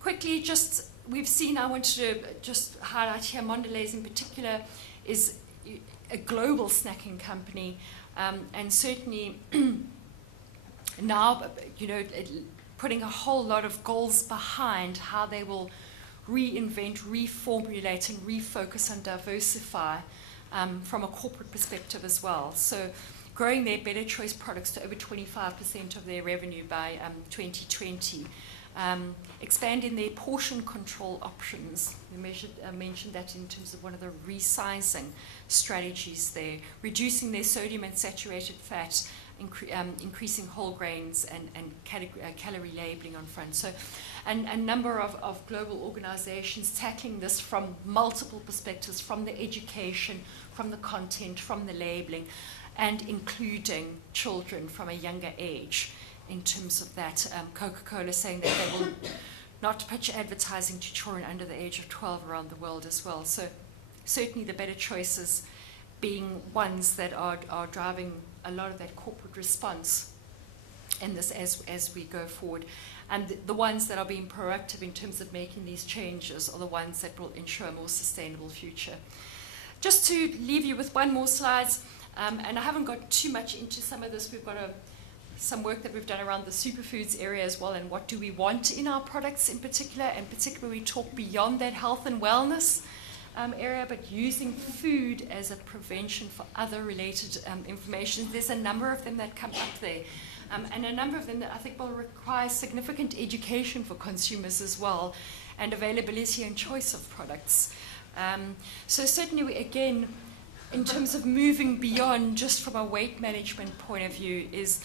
Quickly, just we've seen, I wanted to just highlight here, Mondelez in particular is a global snacking company, and certainly now, you know, putting a whole lot of goals behind how they will reinvent, reformulate, and refocus and diversify from a corporate perspective as well. So growing their Better Choice products to over 25% of their revenue by 2020. Expanding their portion control options. I mentioned that in terms of one of the resizing strategies there. Reducing their sodium and saturated fat increasing whole grains and calorie labeling on front. So, and a number of global organizations tackling this from multiple perspectives, from the education, from the content, from the labeling, and including children from a younger age in terms of that. Coca-Cola saying that they will not pitch advertising to children under the age of 12 around the world as well. So certainly the better choices being ones that are driving a lot of that corporate response in this as we go forward. And the ones that are being proactive in terms of making these changes are the ones that will ensure a more sustainable future. Just to leave you with one more slide, and I haven't got too much into some of this. We've got some work that we've done around the superfoods area as well, and what do we want in our products in particular, and particularly we talk beyond that health and wellness area, but using food as a prevention for other related information. There's a number of them that come up there, and a number of them that I think will require significant education for consumers as well, and availability and choice of products. So certainly, again, in terms of moving beyond just from a weight management point of view, is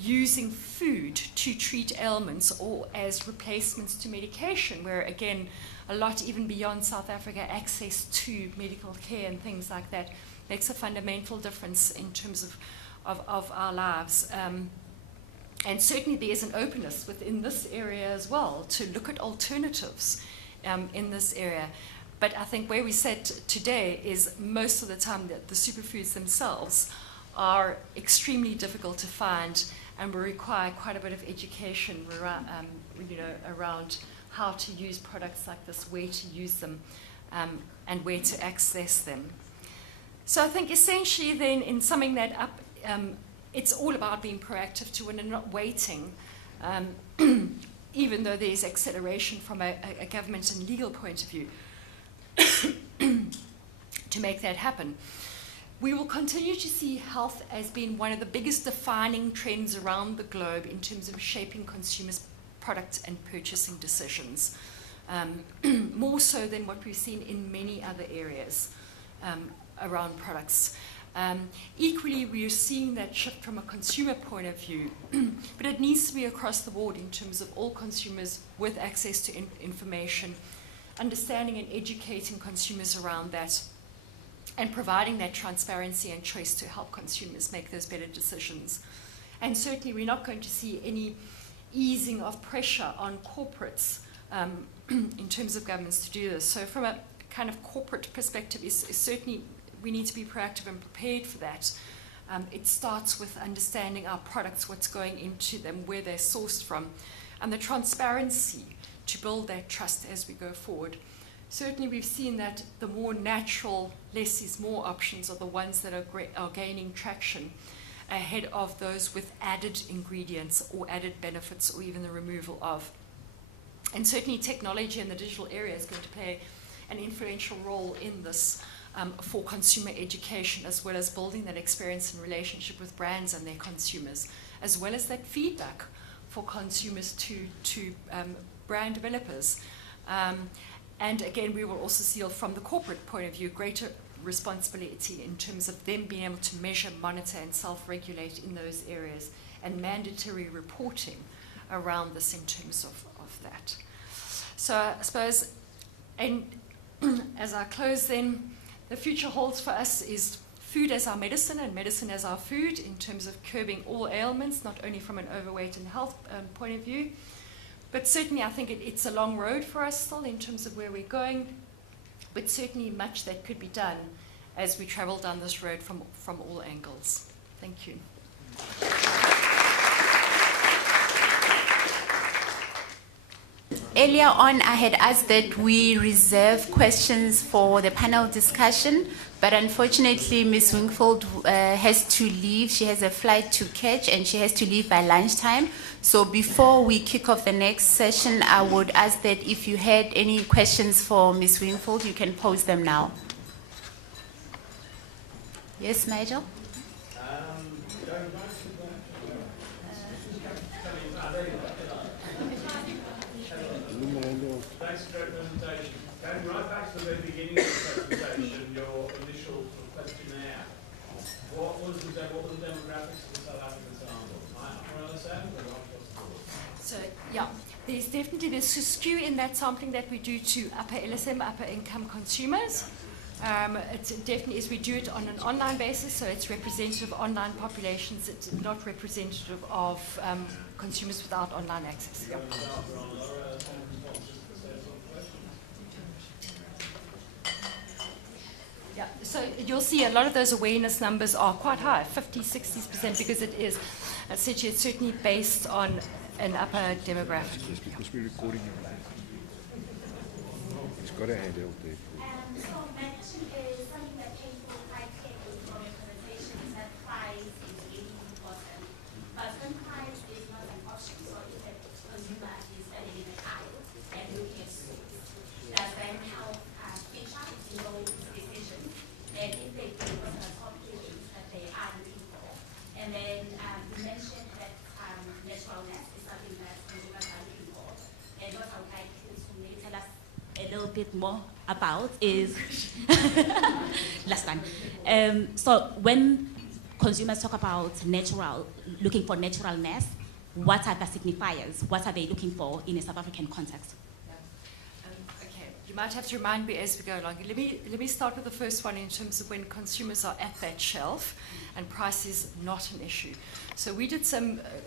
using food to treat ailments or as replacements to medication, where again, a lot even beyond South Africa, access to medical care and things like that makes a fundamental difference in terms of our lives. And certainly there is an openness within this area as well to look at alternatives in this area. But I think where we sit today is most of the time that the superfoods themselves are extremely difficult to find and will require quite a bit of education around, around how to use products like this, where to use them, and where to access them. So I think essentially then, in summing that up, it's all about being proactive to win and not waiting, even though there's acceleration from a government and legal point of view to make that happen. We will continue to see health as being one of the biggest defining trends around the globe in terms of shaping consumers' product and purchasing decisions, more so than what we've seen in many other areas around products. Equally, we are seeing that shift from a consumer point of view, but it needs to be across the board in terms of all consumers with access to information, understanding and educating consumers around that, and providing that transparency and choice to help consumers make those better decisions. And certainly we're not going to see any easing of pressure on corporates in terms of governments to do this. So from a kind of corporate perspective, is certainly we need to be proactive and prepared for that. It starts with understanding our products, what's going into them, where they're sourced from, and the transparency to build that trust as we go forward. Certainly we've seen that the more natural, less is more options are the ones that are gaining traction ahead of those with added ingredients or added benefits or even the removal of. And certainly technology in the digital area is going to play an influential role in this for consumer education, as well as building that experience and relationship with brands and their consumers, as well as that feedback for consumers to brand developers. And again, we will also see from the corporate point of view greater responsibility in terms of them being able to measure, monitor, and self-regulate in those areas, and mandatory reporting around this in terms of that. So I suppose, and as I close then, the future holds for us is food as our medicine and medicine as our food in terms of curbing all ailments, not only from an overweight and health point of view, but certainly I think it's a long road for us still in terms of where we're going, but certainly much that could be done as we travel down this road from all angles. Thank you. Earlier on, I had asked that we reserve questions for the panel discussion, but unfortunately, Ms. Wingfield has to leave. She has a flight to catch, and she has to leave by lunchtime. So before we kick off the next session, I would ask that if you had any questions for Ms. Wingfield, you can pose them now. Yes, Nigel? Thanks for your presentation. Going right back to the very beginning of the presentation, your initial questionnaire, what always looked at what were the demographics of the South African sample. I understand, but not across the board. So, yeah, there's a skew in that sampling that we do to upper LSM, upper income consumers. It definitely is. We do it on an online basis, so it's representative of online populations. It's not representative of consumers without online access. Yeah. Yeah, so you'll see a lot of those awareness numbers are quite high, 50, 60%, because it is, essentially, it's certainly based on an upper demographic. Yes, because we're recording everything. It's got a handheld there. So my question is something that came through quite clearly from your presentation is that price is really important. But when price is not an option, so if a consumer is standing in an aisle and looking at stores, does that help feature in those decisions? And if they do, what are the top things that they are looking for? And then you mentioned that naturalness is something that consumers are looking for. And what I would like you to maybe tell us a little bit more about is last time. So when consumers talk about natural, looking for naturalness, what are the signifiers? What are they looking for in a South African context? Okay, you might have to remind me as we go along. Let me start with the first one in terms of when consumers are at that shelf and price is not an issue. So we did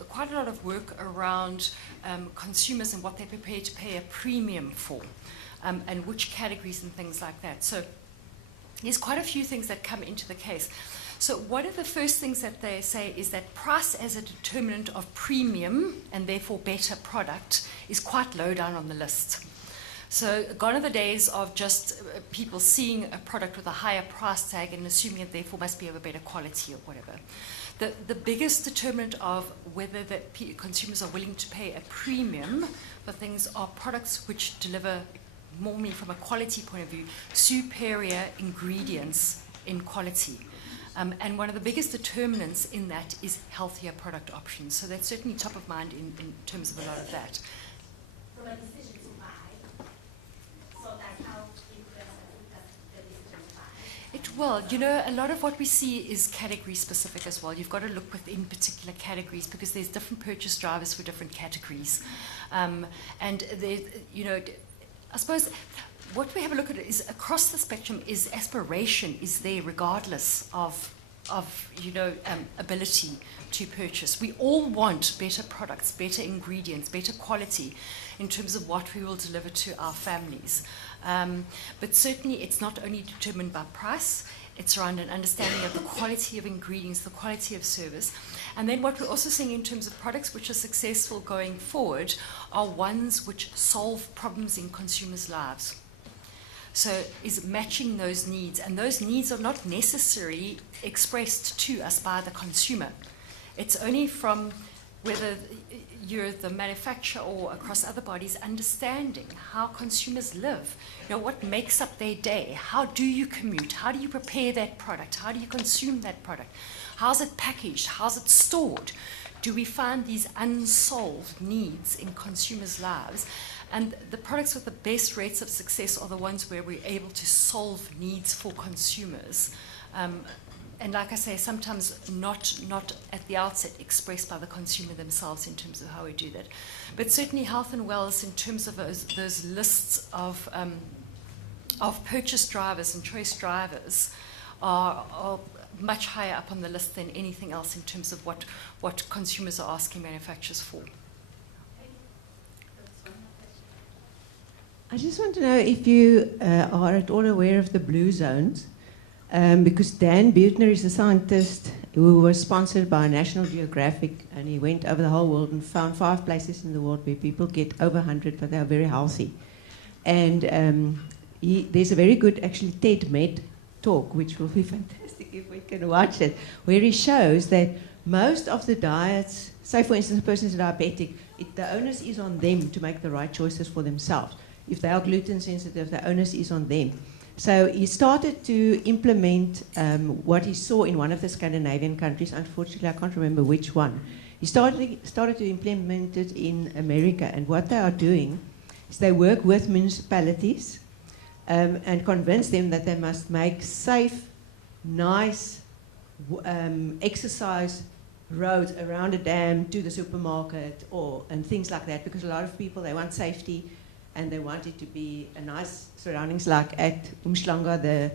quite a lot of work around consumers and what they're prepared to pay a premium for. And which categories and things like that. So there's quite a few things that come into the case. So one of the first things that they say is that price as a determinant of premium and therefore better product is quite low down on the list. So gone are the days of just people seeing a product with a higher price tag and assuming it therefore must be of a better quality or whatever. The biggest determinant of whether consumers are willing to pay a premium for things are products which deliver more from a quality point of view, superior ingredients in quality. And one of the biggest determinants in that is healthier product options. So that's certainly top of mind in terms of a lot of that. From a decision to buy, so that's how influence the decision to buy. It will. You know, a lot of what we see is category specific as well. You've got to look within particular categories because there's different purchase drivers for different categories. And there, you know, I suppose what we have a look at is across the spectrum is aspiration is there regardless of ability to purchase. We all want better products, better ingredients, better quality in terms of what we will deliver to our families. But certainly it's not only determined by price, it's around an understanding of the quality of ingredients, the quality of service. And then what we're also seeing in terms of products which are successful going forward are ones which solve problems in consumers' lives. So is matching those needs. And those needs are not necessarily expressed to us by the consumer. It's only from whether you're the manufacturer or across other bodies understanding how consumers live. You know, what makes up their day? How do you commute? How do you prepare that product? How do you consume that product? How's it packaged? How's it stored? Do we find these unsolved needs in consumers' lives? And the products with the best rates of success are the ones where we're able to solve needs for consumers. And like I say, sometimes not at the outset expressed by the consumer themselves in terms of how we do that. But certainly health and wellness in terms of those lists of purchase drivers and choice drivers are much higher up on the list than anything else in terms of what consumers are asking manufacturers for. I just want to know if you are at all aware of the blue zones, because Dan Buettner is a scientist who was sponsored by National Geographic, and he went over the whole world and found 5 places in the world where people get over 100, but they are very healthy. And there's a very good, actually, TED Med talk, which will be fantastic if we can watch it, where he shows that most of the diets, say for instance a person is diabetic, the onus is on them to make the right choices for themselves. If they are gluten sensitive, the onus is on them. So he started to implement what he saw in one of the Scandinavian countries. Unfortunately, I can't remember which one. He started to implement it in America. And what they are doing is they work with municipalities and convince them that they must make safe, nice exercise roads around a dam to the supermarket and things like that, because a lot of people, they want safety and they want it to be a nice surroundings, like at Umhlanga,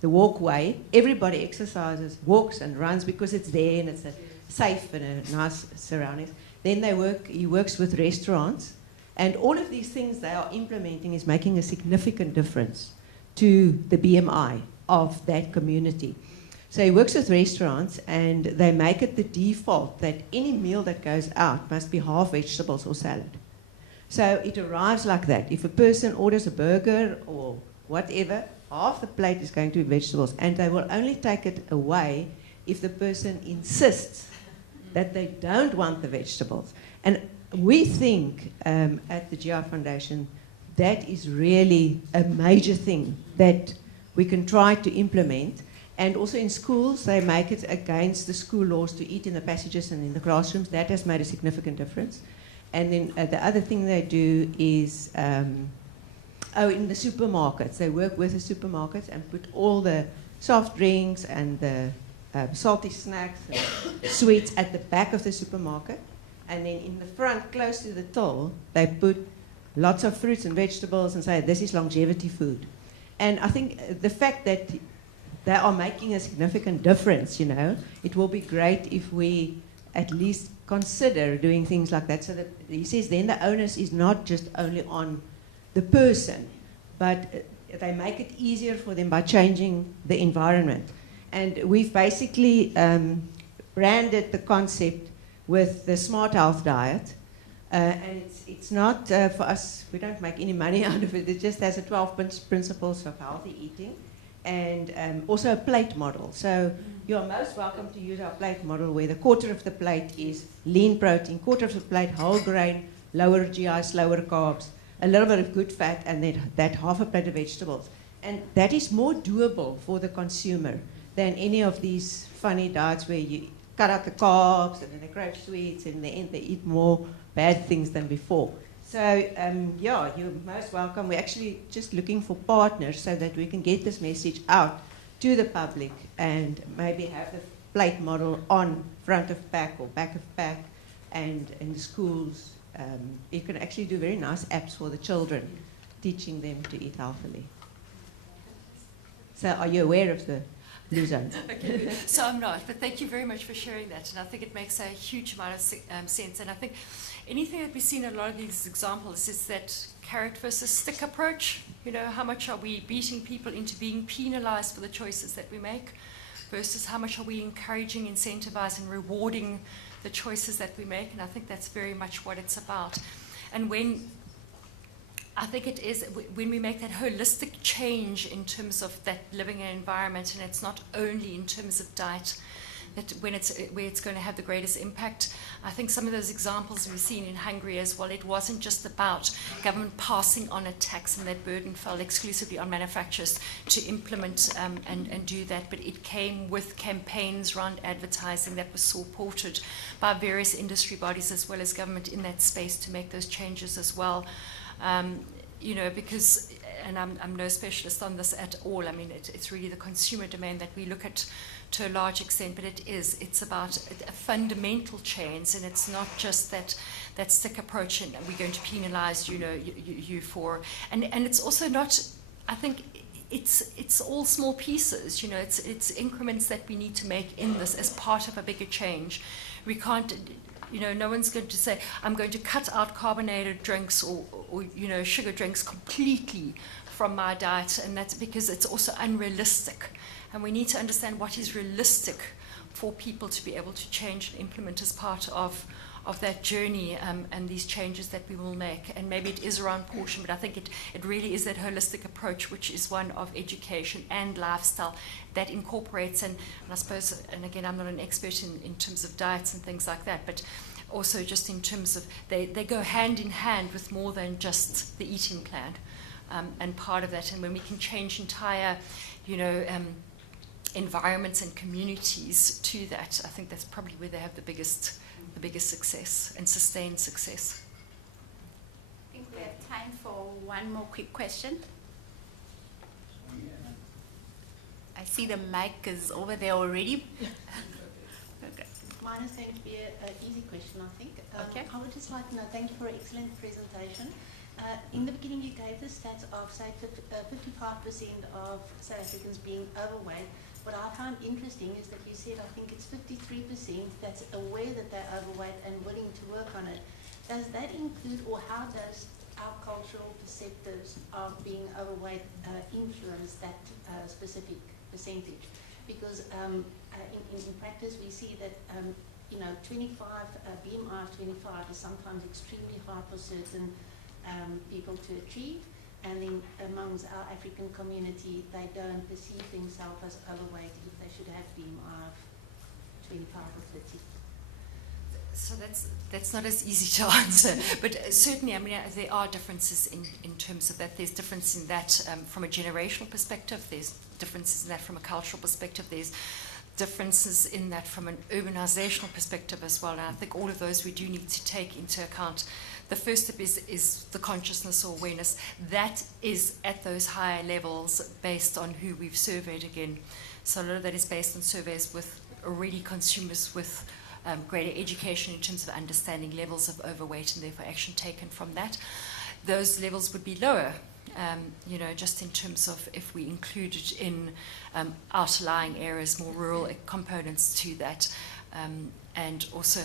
the walkway. Everybody exercises, walks and runs because it's there and it's a safe and a nice surroundings. Then he works with restaurants, and all of these things they are implementing is making a significant difference to the BMI of that community. So he works with restaurants, and they make it the default that any meal that goes out must be half vegetables or salad. So it arrives like that. If a person orders a burger or whatever, half the plate is going to be vegetables, and they will only take it away if the person insists that they don't want the vegetables. And we think at the GI Foundation that is really a major thing that we can try to implement. And also in schools, they make it against the school laws to eat in the passages and in the classrooms. That has made a significant difference. And then the other thing they do is, in the supermarkets, they work with the supermarkets and put all the soft drinks and the salty snacks and sweets at the back of the supermarket. And then in the front, close to the till, they put lots of fruits and vegetables and say, this is longevity food. And I think the fact that they are making a significant difference, it will be great if we at least consider doing things like that. So that he says then the onus is not just only on the person, but they make it easier for them by changing the environment. And we've basically branded the concept with the Smart Health Diet. And it's not, for us, we don't make any money out of it. It just has a 12 principles of healthy eating. And also a plate model. So you're most welcome to use our plate model, where the quarter of the plate is lean protein, quarter of the plate whole grain, lower GIs, lower carbs, a little bit of good fat, and then that half a plate of vegetables. And that is more doable for the consumer than any of these funny diets where you cut out the carbs and then they crave sweets, and in the end they eat more bad things than before. So, yeah, you're most welcome. We're actually just looking for partners so that we can get this message out to the public and maybe have the plate model on front of pack or back of pack, and in the schools. You can actually do very nice apps for the children, teaching them to eat healthily. So are you aware of the blue zones? Okay. So I'm not, but thank you very much for sharing that. And I think it makes a huge amount of sense. And I think anything that we see in a lot of these examples is that carrot versus stick approach. How much are we beating people into being penalized for the choices that we make versus how much are we encouraging, incentivizing, rewarding the choices that we make? And I think that's very much what it's about. And I think it is when we make that holistic change in terms of that living environment, and it's not only in terms of diet, that where it's going to have the greatest impact. I think some of those examples we've seen in Hungary as well, it wasn't just about government passing on a tax and that burden fell exclusively on manufacturers to implement and do that, but it came with campaigns around advertising that was supported by various industry bodies as well as government in that space to make those changes as well. Because, and I'm no specialist on this at all, I mean, it's really the consumer domain that we look at to a large extent, but it's about a fundamental change, and it's not just that stick approach and we're going to penalize, you for, and it's also not, I think, it's all small pieces, it's increments that we need to make in this as part of a bigger change. We can't, no one's going to say, I'm going to cut out carbonated drinks or sugar drinks completely from my diet, and that's because it's also unrealistic. And we need to understand what is realistic for people to be able to change and implement as part of that journey and these changes that we will make. And maybe it is around portion, but I think it really is that holistic approach, which is one of education and lifestyle that incorporates, and I suppose, and again, I'm not an expert in terms of diets and things like that, but also just in terms of they go hand in hand with more than just the eating plan. And part of that, and when we can change entire, environments and communities to that, I think that's probably where they have the biggest success and sustained success. I think we have time for one more quick question. I see the mic is over there already. Okay. Mine is going to be an easy question, I think. Okay. I would just like to know, thank you for an excellent presentation. In the beginning, you gave the stats of, say, 55% of South Africans being overweight. What I found interesting is that you said, I think it's 53% that's aware that they're overweight and willing to work on it. Does that include, or how does our cultural perceptives of being overweight influence that specific percentage? Because in practice, we see that 25 BMI of 25 is sometimes extremely hard for certain people to achieve, and then amongst our African community, they don't perceive themselves as overweight if they should have BMI of 25 or 30. So that's not as easy to answer, but certainly, I mean, there are differences in terms of that. There's difference in that from a generational perspective. There's differences in that from a cultural perspective. There's differences in that from an urbanization perspective as well. And I think all of those we do need to take into account. The first step is the consciousness or awareness. That is at those higher levels based on who we've surveyed again. So a lot of that is based on surveys with already consumers with greater education in terms of understanding levels of overweight and therefore action taken from that. Those levels would be lower, just in terms of if we included in outlying areas, more rural components to that. And also,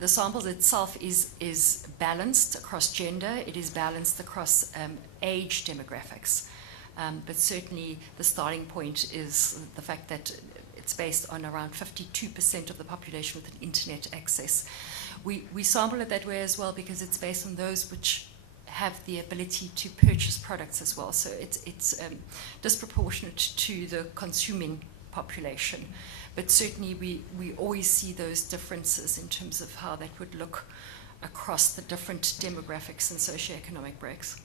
the sample itself is balanced across gender. It is balanced across age demographics. But certainly the starting point is the fact that it's based on around 52% of the population with an internet access. We sample it that way as well because it's based on those which have the ability to purchase products as well. So it's disproportionate to the consuming population. But certainly we always see those differences in terms of how that would look across the different demographics and socioeconomic breaks.